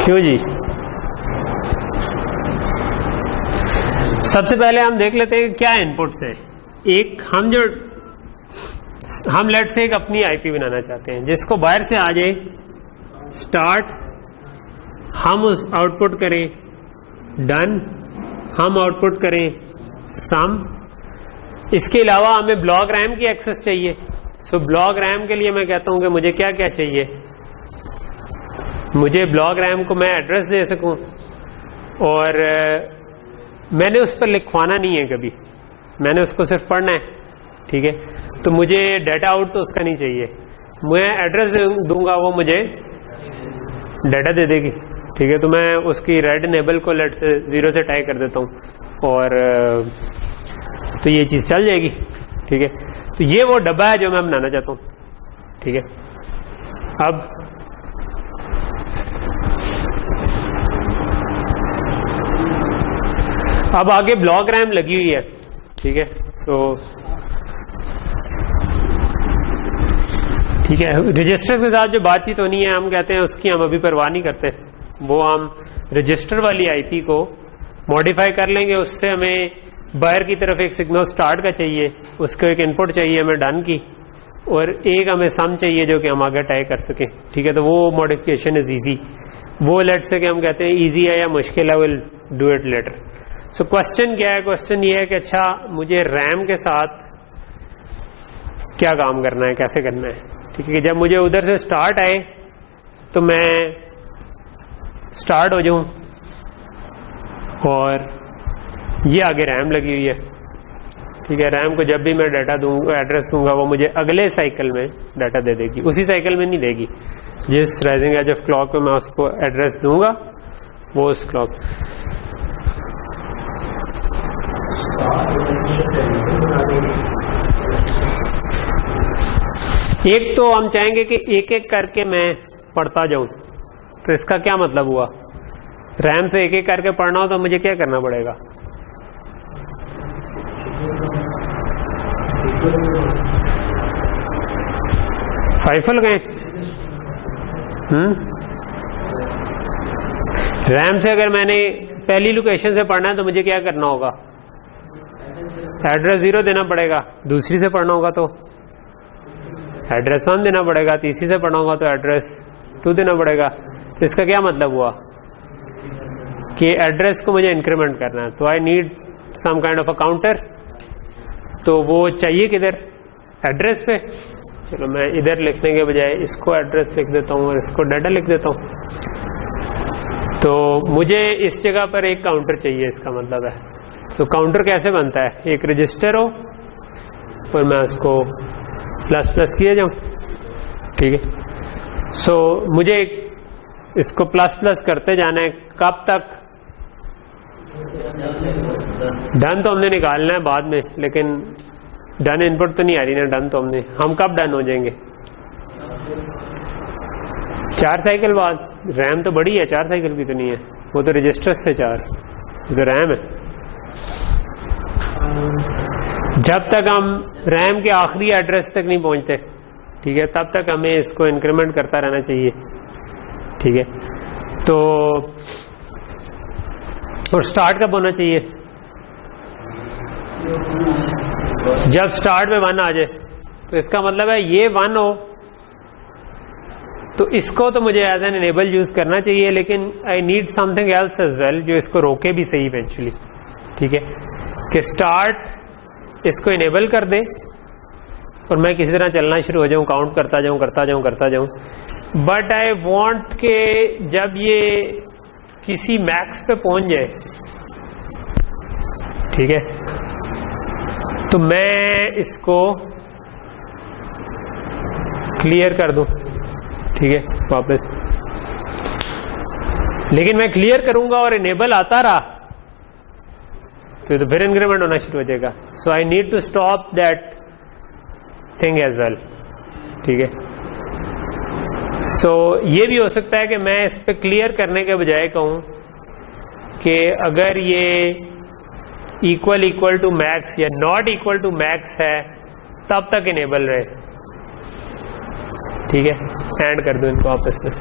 क्यों जी? सबसे पहले हम देख लेते हैं क्या इनपुट्स है। एक हम लेट से एक अपनी आईपी बनाना चाहते हैं जिसको बाहर से आ जाए स्टार्ट, हम उस आउटपुट करें डन, हम आउटपुट करें सम। इसके अलावा हमें ब्लॉक रैम की एक्सेस चाहिए, सो ब्लॉक रैम के लिए मैं कहता हूं कि मुझे क्या क्या चाहिए, मुझे ब्लॉक रैम को मैं एड्रेस दे सकूं और मैंने उस पर लिखवाना नहीं है कभी, मैंने उसको सिर्फ पढ़ना है, ठीक है। तो मुझे डाटा आउट तो उसका नहीं चाहिए, मैं एड्रेस दूंगा वो मुझे डाटा दे देगी, ठीक है। तो मैं उसकी रेड इनेबल को लेट से 0 से टाई कर देता हूँ और तो ये चीज़ चल जाएगी, ठीक है। तो ये वो डब्बा है जो मैं बनाना चाहता हूँ, ठीक है। अब आगे ब्लॉक रैम लगी हुई है, ठीक है। सो ठीक है, रजिस्टर के साथ जो बातचीत होनी है हम कहते हैं उसकी हम अभी परवाह नहीं करते, वो हम रजिस्टर वाली आईपी को मॉडिफाई कर लेंगे। उससे हमें बाहर की तरफ एक सिग्नल स्टार्ट का चाहिए, उसको एक इनपुट चाहिए हमें डन की, और एक हमें सम चाहिए जो कि हम आगे टाई कर सकें, ठीक है। तो वो मॉडिफिकेशन इज ईजी, वो लेट से कि हम कहते हैं ईजी है या मुश्किल है, will do it later. So question क्या है, क्वेश्चन ये है कि अच्छा मुझे रैम के साथ क्या काम करना है, कैसे करना है, ठीक है। जब मुझे उधर से स्टार्ट आए तो मैं स्टार्ट हो जाऊं और ये आगे रैम लगी हुई है, ठीक है। रैम को जब भी मैं डाटा दूंगा, एड्रेस दूंगा, वो मुझे अगले साइकिल में डाटा दे देगी, उसी साइकिल में नहीं देगी। जिस राइजिंग एज ऑफ क्लॉक पे मैं उसको एड्रेस दूंगा वो उस क्लॉक। एक तो हम चाहेंगे कि एक एक करके मैं पढ़ता जाऊं, तो इसका क्या मतलब हुआ, रैम से एक एक करके पढ़ना हो तो मुझे क्या करना पड़ेगा, फाइफल गए। रैम से अगर मैंने पहली लोकेशन से पढ़ना है तो मुझे क्या करना होगा, एड्रेस 0 देना पड़ेगा, दूसरी से पढ़ना होगा तो एड्रेस 1 देना पड़ेगा, तीसरी से पढ़ना होगा तो एड्रेस 2 देना पड़ेगा। तो इसका क्या मतलब हुआ कि एड्रेस को मुझे इंक्रीमेंट करना है, तो I need some kind of a counter. तो वो चाहिए किधर, एड्रेस पे। चलो मैं इधर लिखने के बजाय इसको एड्रेस लिख देता हूँ और इसको डाटा लिख देता हूँ। तो मुझे इस जगह पर एक काउंटर चाहिए, इसका मतलब है। सो काउंटर कैसे बनता है, एक रजिस्टर हो और मैं उसको प्लस प्लस किए जाऊं, ठीक है। सो मुझे इसको प्लस प्लस करते जाना है, कब तक, डन तो हमने निकालना है बाद में, लेकिन डन इनपुट तो नहीं आ रही ना, डन तो हम कब डन हो जाएंगे, 4 साइकिल बाद। रैम तो बड़ी है, 4 साइकिल भी तो नहीं है, वो तो रजिस्टर से 4 जो रैम है। जब तक हम रैम के आखिरी एड्रेस तक नहीं पहुंचते, ठीक है, तब तक हमें इसको इंक्रीमेंट करता रहना चाहिए, ठीक है। तो और स्टार्ट कब होना चाहिए, जब स्टार्ट में 1 आ जाए। तो इसका मतलब है ये 1 हो तो इसको तो मुझे एज एन इनेबल यूज करना चाहिए, लेकिन I need something else as well जो इसको रोके भी सही इवेंचुअली, ठीक है, कि स्टार्ट इसको इनेबल कर दे और मैं किसी तरह चलना शुरू हो जाऊं, काउंट करता जाऊं। बट आई वांट के जब ये किसी मैक्स पे पहुंच जाए, ठीक है, तो मैं इसको क्लियर कर दूं, ठीक है, वापस। लेकिन मैं क्लियर करूंगा और इनेबल आता रहा तो फिर इंक्रीमेंट होना शुरू हो जाएगा। So I need to stop that thing as well, ठीक है। सो ये भी हो सकता है कि मैं इस पे क्लियर करने के बजाय कहूं कि अगर ये इक्वल टू मैक्स या नॉट इक्वल टू मैक्स है तब तक इनेबल रहे, ठीक है। एंड कर दो इनको आपस में,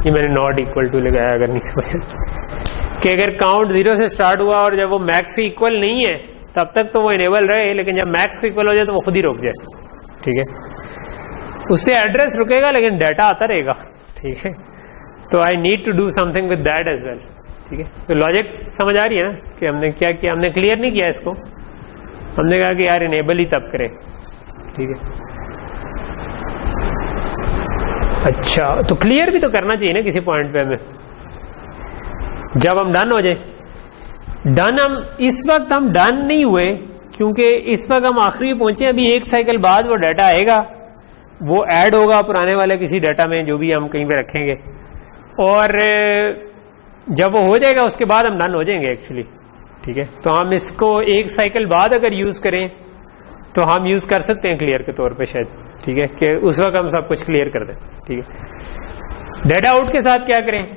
ये मैंने नॉट इक्वल टू लगाया अगर नहीं समझ, कि अगर काउंट 0 से स्टार्ट हुआ और जब वो मैक्स से इक्वल नहीं है तब तक तो वो इनेबल रहे, लेकिन जब मैक्स के इक्वल हो जाए तो वो खुद ही रुक जाए, ठीक है। उससे एड्रेस रुकेगा लेकिन डाटा आता रहेगा, ठीक है। तो I need to do something with that as well, ठीक है। तो लॉजिक समझ आ रही है ना कि हमने क्या किया, हमने क्लियर नहीं किया इसको, हमने कहा कि यार इनेबल ही तब करें, ठीक है। अच्छा, तो क्लियर भी तो करना चाहिए ना किसी पॉइंट पे हमें, जब हम डन हो जाए। डन हम इस वक्त हम डन नहीं हुए, क्योंकि इस वक्त हम आखिरी पहुंचे। अभी एक साइकिल बाद वो डाटा आएगा, वो ऐड होगा पुराने वाले किसी डाटा में जो भी हम कहीं पे रखेंगे, और जब वो हो जाएगा उसके बाद हम डन हो जाएंगे एक्चुअली। ठीक है, तो हम इसको एक साइकिल बाद अगर यूज करें तो हम यूज कर सकते हैं क्लियर के तौर पे शायद। ठीक है, कि उस वक्त हम सब कुछ क्लियर कर दें। ठीक है, डाटा आउट के साथ क्या करें,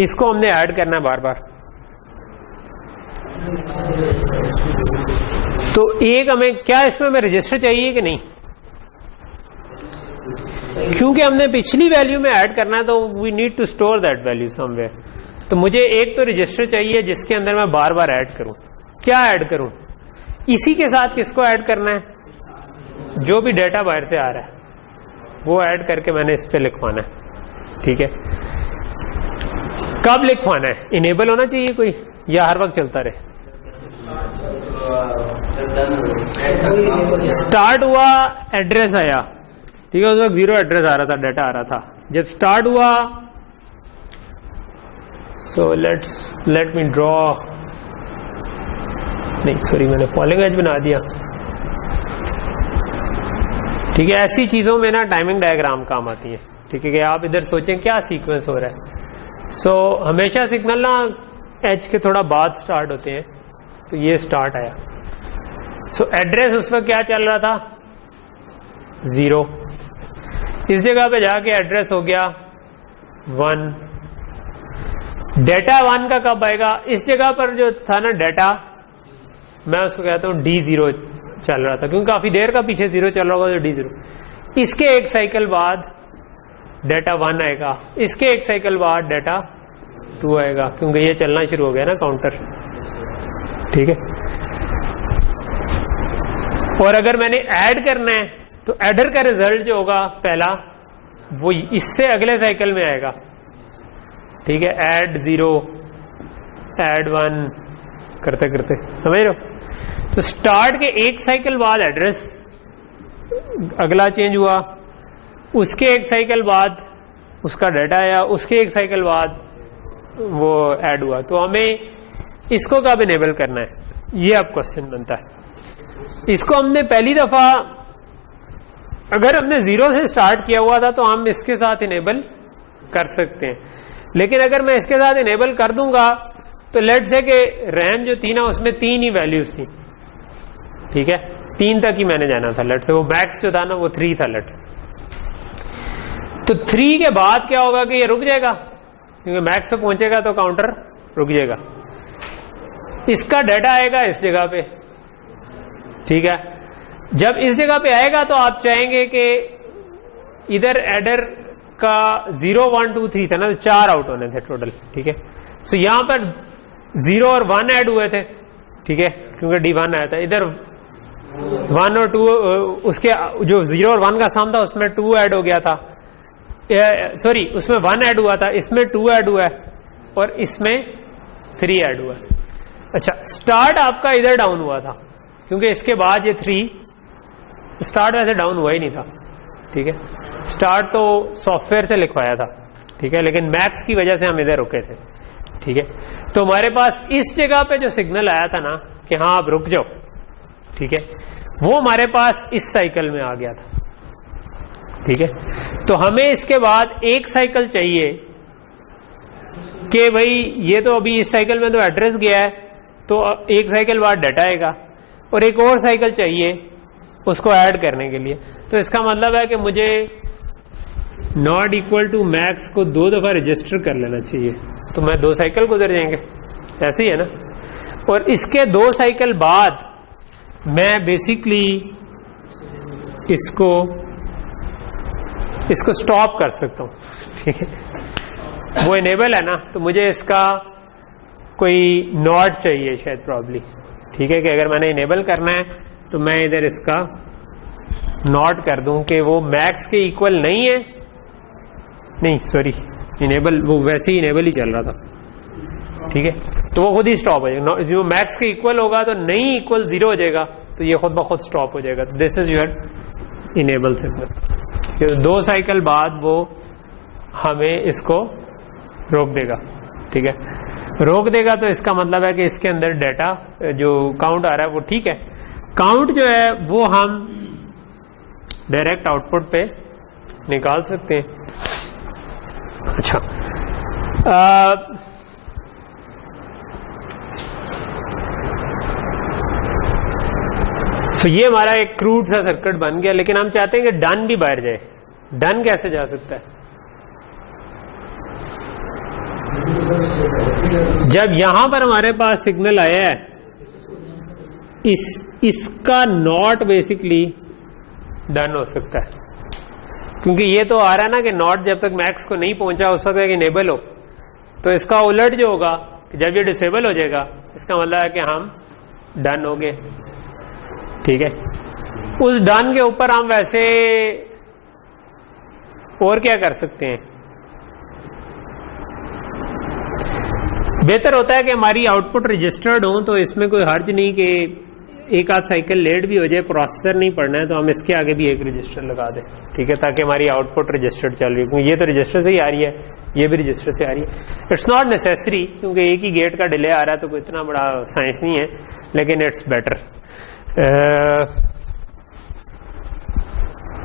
इसको हमने ऐड करना है बार बार। तो एक हमें क्या इसमें हमें रजिस्टर चाहिए कि नहीं, क्योंकि हमने पिछली वैल्यू में ऐड करना है तो we need to store that value somewhere. तो मुझे एक तो रजिस्टर चाहिए जिसके अंदर मैं बार बार ऐड करूं। क्या ऐड करूं, इसी के साथ किसको ऐड करना है, जो भी डाटा बाहर से आ रहा है वो ऐड करके मैंने इस पे लिखवाना है। ठीक है, कब लिखवाना है, इनेबल होना चाहिए कोई या हर वक्त चलता रहे। स्टार्ट हुआ, एड्रेस आया। ठीक है, उस वक्त 0 एड्रेस आ रहा था, डाटा आ रहा था। जब स्टार्ट हुआ, सो लेट मी ड्रॉ, नहीं सॉरी मैंने फॉलोइंग एज बना दिया। ठीक है, ऐसी चीजों में ना टाइमिंग डायग्राम काम आती है। ठीक है, कि आप इधर सोचें क्या सीक्वेंस हो रहा है। सो हमेशा सिग्नल ना एज के थोड़ा बाद स्टार्ट होते हैं, तो ये स्टार्ट आया। सो एड्रेस उस वक्त क्या चल रहा था, 0। इस जगह पे जाके एड्रेस हो गया 1। डाटा 1 का कब आएगा, इस जगह पर जो था ना डाटा, मैं उसको कहता हूं D0 चल रहा था, क्योंकि काफी देर का पीछे 0 चल रहा होगा, तो D0। इसके एक साइकिल बाद डाटा 1 आएगा, इसके एक साइकिल बाद डाटा 2 आएगा, क्योंकि ये चलना शुरू हो गया ना काउंटर। ठीक है, और अगर मैंने ऐड करना है तो एडर का रिजल्ट जो होगा पहला, वो इससे अगले साइकिल में आएगा। ठीक है, ऐड 0 ऐड 1 करते करते, समझ रहे हो। तो स्टार्ट के एक साइकिल बाद एड्रेस अगला चेंज हुआ, उसके एक साइकिल बाद उसका डाटा आया, उसके एक साइकिल बाद वो ऐड हुआ। तो हमें इसको कब इनेबल करना है, ये अब क्वेश्चन बनता है। इसको हमने पहली दफा, अगर हमने 0 से स्टार्ट किया हुआ था तो हम इसके साथ इनेबल कर सकते हैं, लेकिन अगर मैं इसके साथ इनेबल कर दूंगा तो लेट से कि रैम जो थी ना उसमें 3 ही वैल्यूज थी। ठीक है, 3 तक ही मैंने जाना था, लेट से वो मैक्स जो था ना वो 3 था, लेट से। तो 3 के बाद क्या होगा कि ये रुक जाएगा, क्योंकि मैक्स पे पहुंचेगा तो काउंटर रुक जाएगा। इसका डाटा आएगा इस जगह पे। ठीक है, जब इस जगह पे आएगा तो आप चाहेंगे कि इधर एडर का 0 1 2 3 था ना, तो 4 आउट होने थे टोटल। ठीक है, सो यहां पर 0 और 1 ऐड हुए थे। ठीक है, क्योंकि D1 आया था, इधर 1 और 2, उसके जो 0 और 1 का सम था उसमें 2 ऐड हो गया था, सॉरी उसमें 1 ऐड हुआ था, इसमें 2 ऐड हुआ है और इसमें 3 ऐड हुआ है। अच्छा, स्टार्ट आपका इधर डाउन हुआ था, क्योंकि इसके बाद ये 3, स्टार्ट वैसे डाउन हुआ ही नहीं था। ठीक है, स्टार्ट तो सॉफ्टवेयर से लिखवाया था। ठीक है, लेकिन मैक्स की वजह से हम इधर रुके थे। ठीक है, तो हमारे पास इस जगह पे जो सिग्नल आया था ना कि हाँ आप रुक जाओ, ठीक है, वो हमारे पास इस साइकिल में आ गया था। ठीक है, तो हमें इसके बाद एक साइकिल चाहिए कि भाई ये तो अभी इस साइकिल में तो एड्रेस गया है, तो एक साइकिल बाद डाटा आएगा, और एक और साइकिल चाहिए उसको ऐड करने के लिए। तो इसका मतलब है कि मुझे नॉट इक्वल टू मैक्स को 2 दफा रजिस्टर कर लेना चाहिए, तो मैं 2 साइकिल गुजर जाएंगे, ऐसे ही है ना। और इसके 2 साइकिल बाद मैं बेसिकली इसको स्टॉप कर सकता हूं। ठीक है, वो इनेबल है ना, तो मुझे इसका कोई नॉट चाहिए शायद प्रॉब्ली। ठीक है, कि अगर मैंने इनेबल करना है तो मैं इधर इसका नॉट कर दूं कि वो मैक्स के इक्वल नहीं है, नहीं सॉरी इनेबल, वो वैसे ही इनेबल ही चल रहा था। ठीक है, तो वो खुद ही स्टॉप हो जाएगा। जो मैक्स के इक्वल होगा तो नहीं इक्वल 0 हो जाएगा, तो ये खुद ब खुद स्टॉप हो जाएगा। This is your enable signal. कि 2 साइकिल बाद वो हमें इसको रोक देगा। ठीक है, रोक देगा तो इसका मतलब है कि इसके अंदर डाटा जो काउंट आ रहा है वो ठीक है। काउंट जो है वो हम डायरेक्ट आउटपुट पे निकाल सकते हैं। अच्छा, तो ये हमारा एक क्रूड सा सर्किट बन गया, लेकिन हम चाहते हैं कि डन भी बाहर जाए। डन कैसे जा सकता है? जब यहां पर हमारे पास सिग्नल आया है, इसका नॉट बेसिकली डन हो सकता है, क्योंकि ये तो आ रहा है ना कि नॉट जब तक मैक्स को नहीं पहुंचा उस वक्त इनेबल हो, तो इसका उलट जो होगा कि जब ये डिसेबल हो जाएगा इसका मतलब है कि हम डन हो गए। ठीक है, उस डन के ऊपर हम वैसे और क्या कर सकते हैं? बेहतर होता है कि हमारी आउटपुट रजिस्टर्ड हो, तो इसमें कोई हर्ज नहीं कि एक आध साइकिल लेट भी हो जाए, प्रोसेसर नहीं पढ़ना है तो हम इसके आगे भी एक रजिस्टर लगा दें। ठीक है, ताकि हमारी आउटपुट रजिस्टर्ड चल रही है, क्योंकि ये तो रजिस्टर से ही आ रही है, ये भी रजिस्टर से आ रही है। इट्स नॉट नेसेसरी, क्योंकि एक ही गेट का डिले आ रहा है तो कोई इतना बड़ा साइंस नहीं है, लेकिन इट्स बेटर।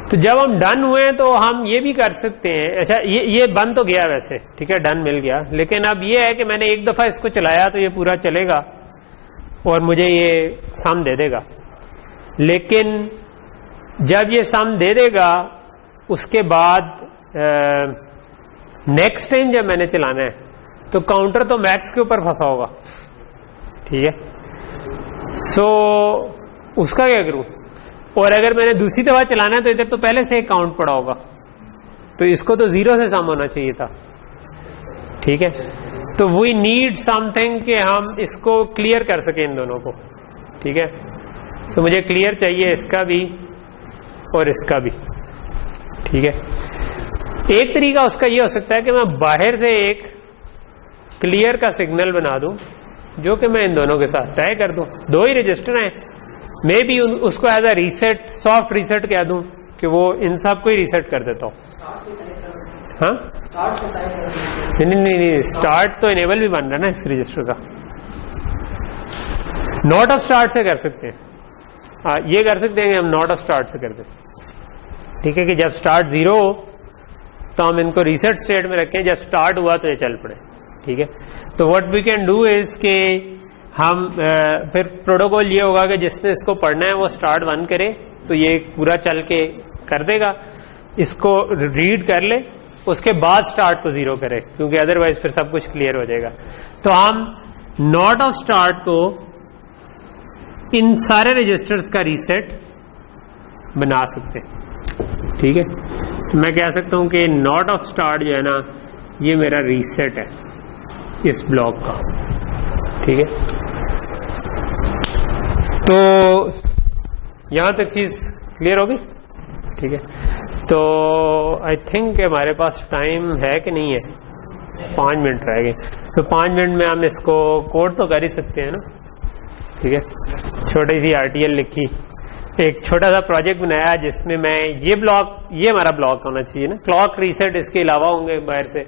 तो जब हम डन हुए तो हम ये भी कर सकते हैं। अच्छा, ये बन तो गया वैसे, ठीक है, डन मिल गया, लेकिन अब ये है कि मैंने एक दफा इसको चलाया तो ये पूरा चलेगा और मुझे ये सम दे देगा। लेकिन जब ये सम दे देगा उसके बाद नेक्स्ट टाइम जब मैंने चलाना है तो काउंटर तो मैक्स के ऊपर फंसा होगा। ठीक है, सो उसका क्या करूं? और अगर मैंने दूसरी दफा चलाना है तो इधर तो पहले से एक काउंट पड़ा होगा, तो इसको तो 0 से सम होना चाहिए था। ठीक है, तो वी नीड समथिंग कि हम इसको क्लियर कर सके इन दोनों को। ठीक है, सो मुझे क्लियर चाहिए इसका भी और इसका भी। ठीक है, एक तरीका उसका ये हो सकता है कि मैं बाहर से एक क्लियर का सिग्नल बना दूं जो कि मैं इन दोनों के साथ तय कर दूं। 2 ही रजिस्टर हैं, मे भी उसको as a reset, soft reset कह दूं कि वो इन सब को ही रीसेट कर देता हूं। हाँ, नहीं, स्टार्ट तो इनेबल भी बन रहा है ना इस रजिस्टर का। नॉट ऑफ स्टार्ट से कर सकते हैं, ये कर सकते हैं कि हम नॉट ऑफ स्टार्ट से कर दें। ठीक है, कि जब स्टार्ट 0 हो तो हम इनको रीसेट स्टेट में रखें, जब स्टार्ट हुआ तो ये चल पड़े। ठीक है, तो what we can do is के हम फिर प्रोटोकॉल ये होगा कि जिसने इसको पढ़ना है वो स्टार्ट 1 करे तो ये पूरा चल के कर देगा, इसको रीड कर ले, उसके बाद स्टार्ट को 0 करे, क्योंकि अदरवाइज फिर सब कुछ क्लियर हो जाएगा। तो हम नॉट ऑफ स्टार्ट को इन सारे रजिस्टर्स का रीसेट बना सकते हैं। ठीक है, तो मैं कह सकता हूं कि नॉट ऑफ स्टार्ट जो है ना, ये मेरा रीसेट है इस ब्लॉक का। ठीक है, तो यहां तक चीज क्लियर होगी। ठीक है, तो आई थिंक हमारे पास टाइम है कि नहीं है? 5 मिनट रह गए। तो 5 मिनट में हम इसको कोड तो कर ही सकते हैं ना। ठीक है, छोटी सी RTL लिखी, एक छोटा सा प्रोजेक्ट बनाया जिसमें मैं ये ब्लॉक, ये हमारा ब्लॉक होना चाहिए ना, क्लॉक रीसेट इसके अलावा होंगे बाहर से।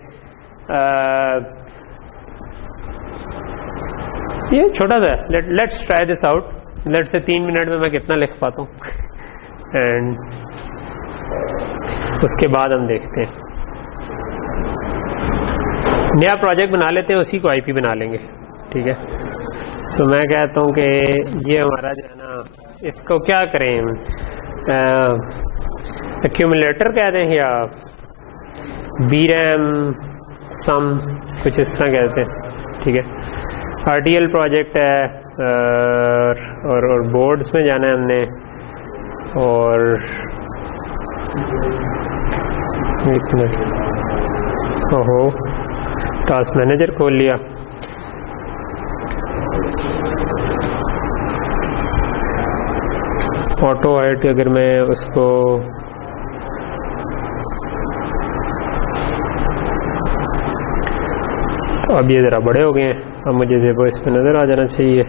ये छोटा सा, let's try this out. Let's say 3 minute में मैं कितना लिख पाता हूँ, एंड उसके बाद हम देखते हैं। नया प्रोजेक्ट बना लेते हैं, उसी को IP बना लेंगे। ठीक है, सो मैं कहता हूँ कि ये हमारा जो है ना, इसको क्या करें, एक्यूमुलेटर कह दें या VRAM सम, कुछ इस तरह कहते हैं। ठीक है, RTL प्रोजेक्ट है और बोर्ड्स में जाना है हमने, और एक मिनट, ओहो, टास्क मैनेजर खोल लिया। ऑटो हाइट, अगर मैं उसको तो अब ये ज़रा बड़े हो गए हैं, अब मुझे ज़ेबो इस पर नज़र आ जाना चाहिए।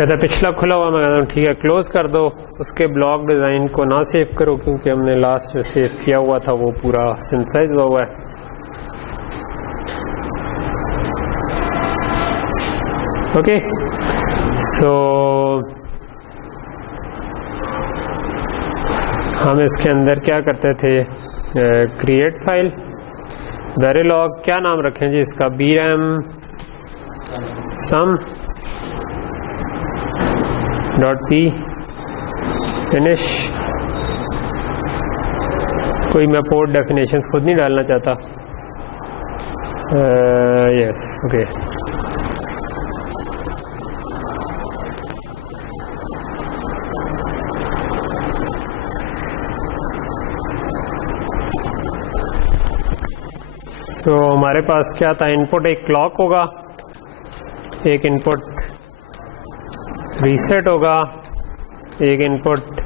कहता पिछला खुला हुआ, मैं कहता हूँ ठीक है क्लोज कर दो, उसके ब्लॉक डिज़ाइन को ना सेव करो क्योंकि हमने लास्ट जो सेव किया हुआ था वो पूरा सिंथेसाइज हुआ है। ओके सो हम इसके अंदर क्या करते थे, क्रिएट फाइल वेरिलॉग, क्या नाम रखें जी इसका, brm sum .p finish। कोई मैं पोर्ट डेफिनेशंस खुद नहीं डालना चाहता। यस ओके तो हमारे पास क्या था, इनपुट एक क्लॉक होगा, एक इनपुट रीसेट होगा, एक इनपुट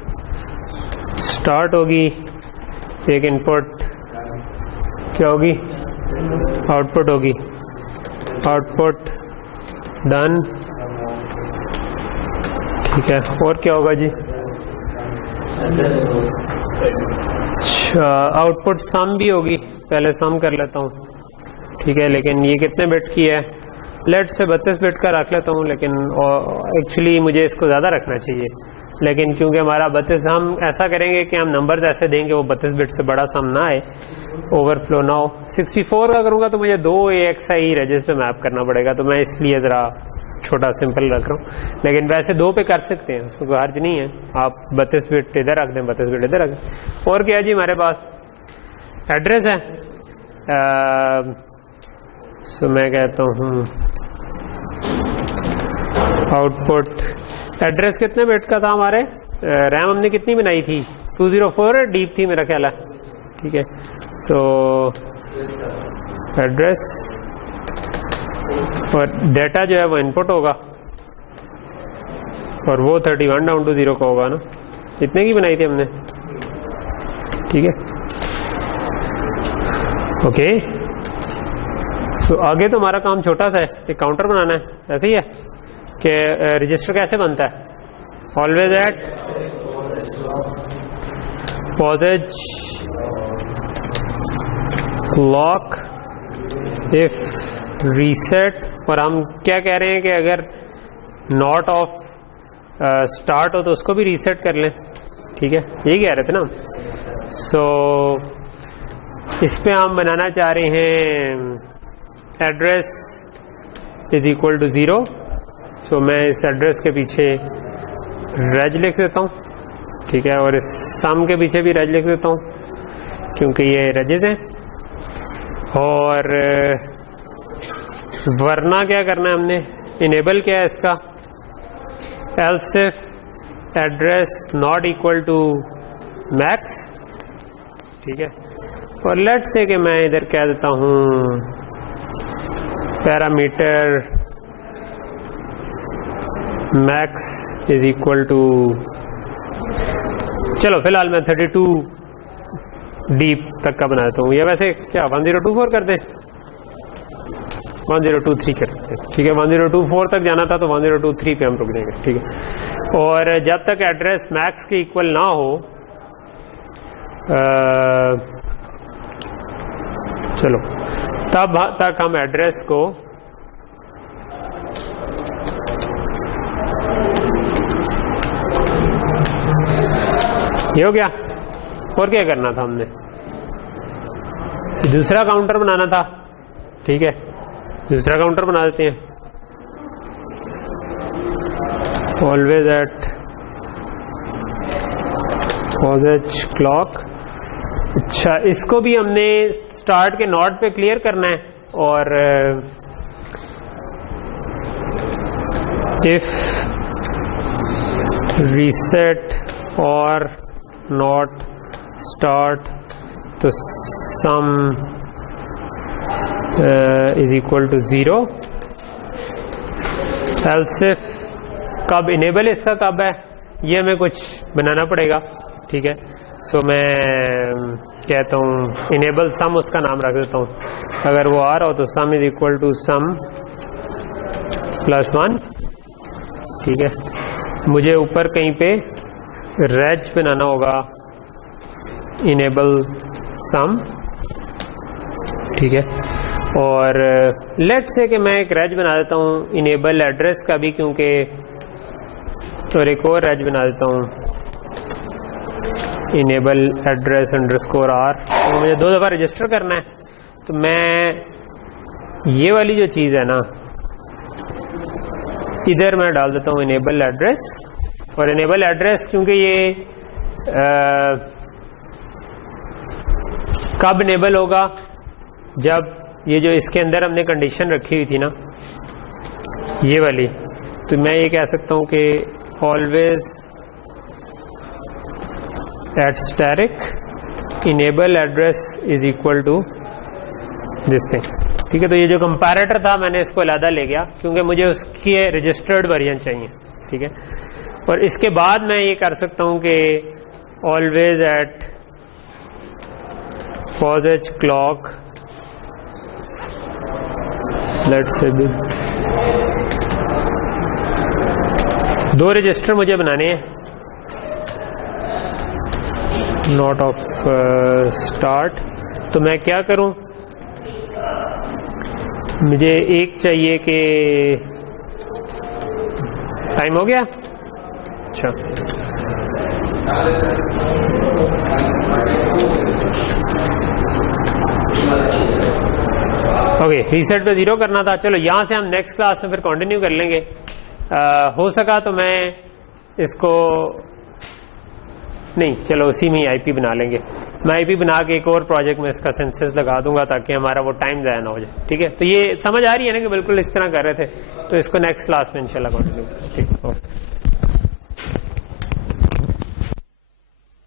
स्टार्ट होगी, एक इनपुट क्या होगी, आउटपुट होगी, आउटपुट डन। ठीक है, और क्या होगा जी, अच्छा आउटपुट सम भी होगी, पहले सम कर लेता हूँ। ठीक है, लेकिन ये कितने बिट की है, लेट से 32 बिट का रख लेता हूँ, लेकिन एक्चुअली मुझे इसको ज़्यादा रखना चाहिए, लेकिन क्योंकि हमारा 32, हम ऐसा करेंगे कि हम नंबर्स ऐसे देंगे वो 32 बिट से बड़ा सम ना आए, ओवरफ्लो ना हो। 64 का करूँगा तो मुझे 2 AXI रजिस पे मैप करना पड़ेगा, तो मैं इसलिए ज़रा छोटा सिंपल रख रहा हूँ, लेकिन वैसे 2 पे कर सकते हैं, उसमें कोई हर्ज नहीं है। आप 32 बिट इधर रख दें, 32 बिट इधर रख दें। और क्या है जी, हमारे पास एड्रेस है, सो मैं कहता हूँ आउटपुट एड्रेस कितने बिट का था हमारे, रैम हमने कितनी बनाई थी, 204 डीप थी मेरा ख्याल है। ठीक है, सो एड्रेस और डेटा जो है वो इनपुट होगा, और वो 31 डाउन टू 0 का होगा ना, इतने की बनाई थी हमने। ठीक है, ओके सो आगे तो हमारा काम छोटा सा है, एक काउंटर बनाना है। ऐसे ही है कि रजिस्टर कैसे बनता है, always at passage lock if reset, और हम क्या कह रहे हैं कि अगर नॉट ऑफ स्टार्ट हो तो उसको भी रीसेट कर लें। ठीक है, यही कह रहे थे ना। सो इस पे हम बनाना चाह रहे हैं एड्रेस इज इक्वल टू 0। सो मैं इस एड्रेस के पीछे रेज लिख देता हूँ। ठीक है, और इस सम के पीछे भी रेज लिख देता हूँ क्योंकि ये रेजेस हैं। और वरना क्या करना है हमने, इनेबल क्या है इसका, else if address not equal to max. ठीक है, और लेट्स से कि मैं इधर कह देता हूँ parameter max is equal to, चलो फिलहाल मैं 32 डीप तक का बना देता हूँ, या वैसे क्या 1024 कर दें, 1023 कर देते हैं। ठीक है, 1024 तक जाना था तो 1023 पे हम रुक देंगे। ठीक है, और जब तक एड्रेस मैक्स के इक्वल ना हो, चलो तब तक हम एड्रेस को ये हो गया। और क्या करना था हमने, दूसरा काउंटर बनाना था। ठीक है, दूसरा काउंटर बना देते हैं, ऑलवेज एट पॉसेज क्लॉक। अच्छा, इसको भी हमने स्टार्ट के नॉट पे क्लियर करना है, और इफ रीसेट और नॉट स्टार्ट तो sum is equal to 0। Else if कब इनेबल इसका कब है, ये हमें कुछ बनाना पड़ेगा। ठीक है, सो मैं कहता हूँ इनेबल सम, उसका नाम रख देता हूँ। अगर वो आ रहा हो तो sum is equal to sum plus 1। ठीक है, मुझे ऊपर कहीं पे रेज बनाना होगा, इनेबल सम, ठीक है। और लेट से कि मैं एक रेज बना देता हूँ इनेबल एड्रेस का भी, क्योंकि और एक और रेज बना देता हूँ इनेबल एड्रेस अंडरस्कोर आर, तो मुझे 2 दफ़ा रजिस्टर करना है। तो मैं ये वाली जो चीज़ है ना, इधर मैं डाल देता हूँ इनेबल एड्रेस। और इनेबल एड्रेस क्योंकि ये कब इनेबल होगा, जब ये जो इसके अंदर हमने कंडीशन रखी हुई थी ना, ये वाली, तो मैं ये कह सकता हूँ कि always at static enable address is equal to this thing, ठीक है। तो ये जो कंपैरेटर था मैंने इसको अलहदा ले गया क्योंकि मुझे उसकी रजिस्टर्ड वर्जन चाहिए, ठीक है। और इसके बाद मैं ये कर सकता हूं कि always at pos clock, let's say 2 register मुझे बनाने हैं, नॉट ऑफ स्टार्ट। तो मैं क्या करूं, मुझे एक चाहिए कि टाइम हो गया, अच्छा ओके, रीसेट पे 0 करना था। चलो यहां से हम नेक्स्ट क्लास में फिर कंटिन्यू कर लेंगे। हो सका तो मैं इसको नहीं, चलो उसी में ही आईपी बना लेंगे। मैं आईपी बना के एक और प्रोजेक्ट में इसका सेंसस लगा दूंगा ताकि हमारा वो टाइम ज़ाया ना हो जाए, ठीक है। तो ये समझ आ रही है ना कि बिल्कुल इस तरह कर रहे थे, तो इसको नेक्स्ट क्लास में इंशाल्लाह कंटिन्यू, ठीक है।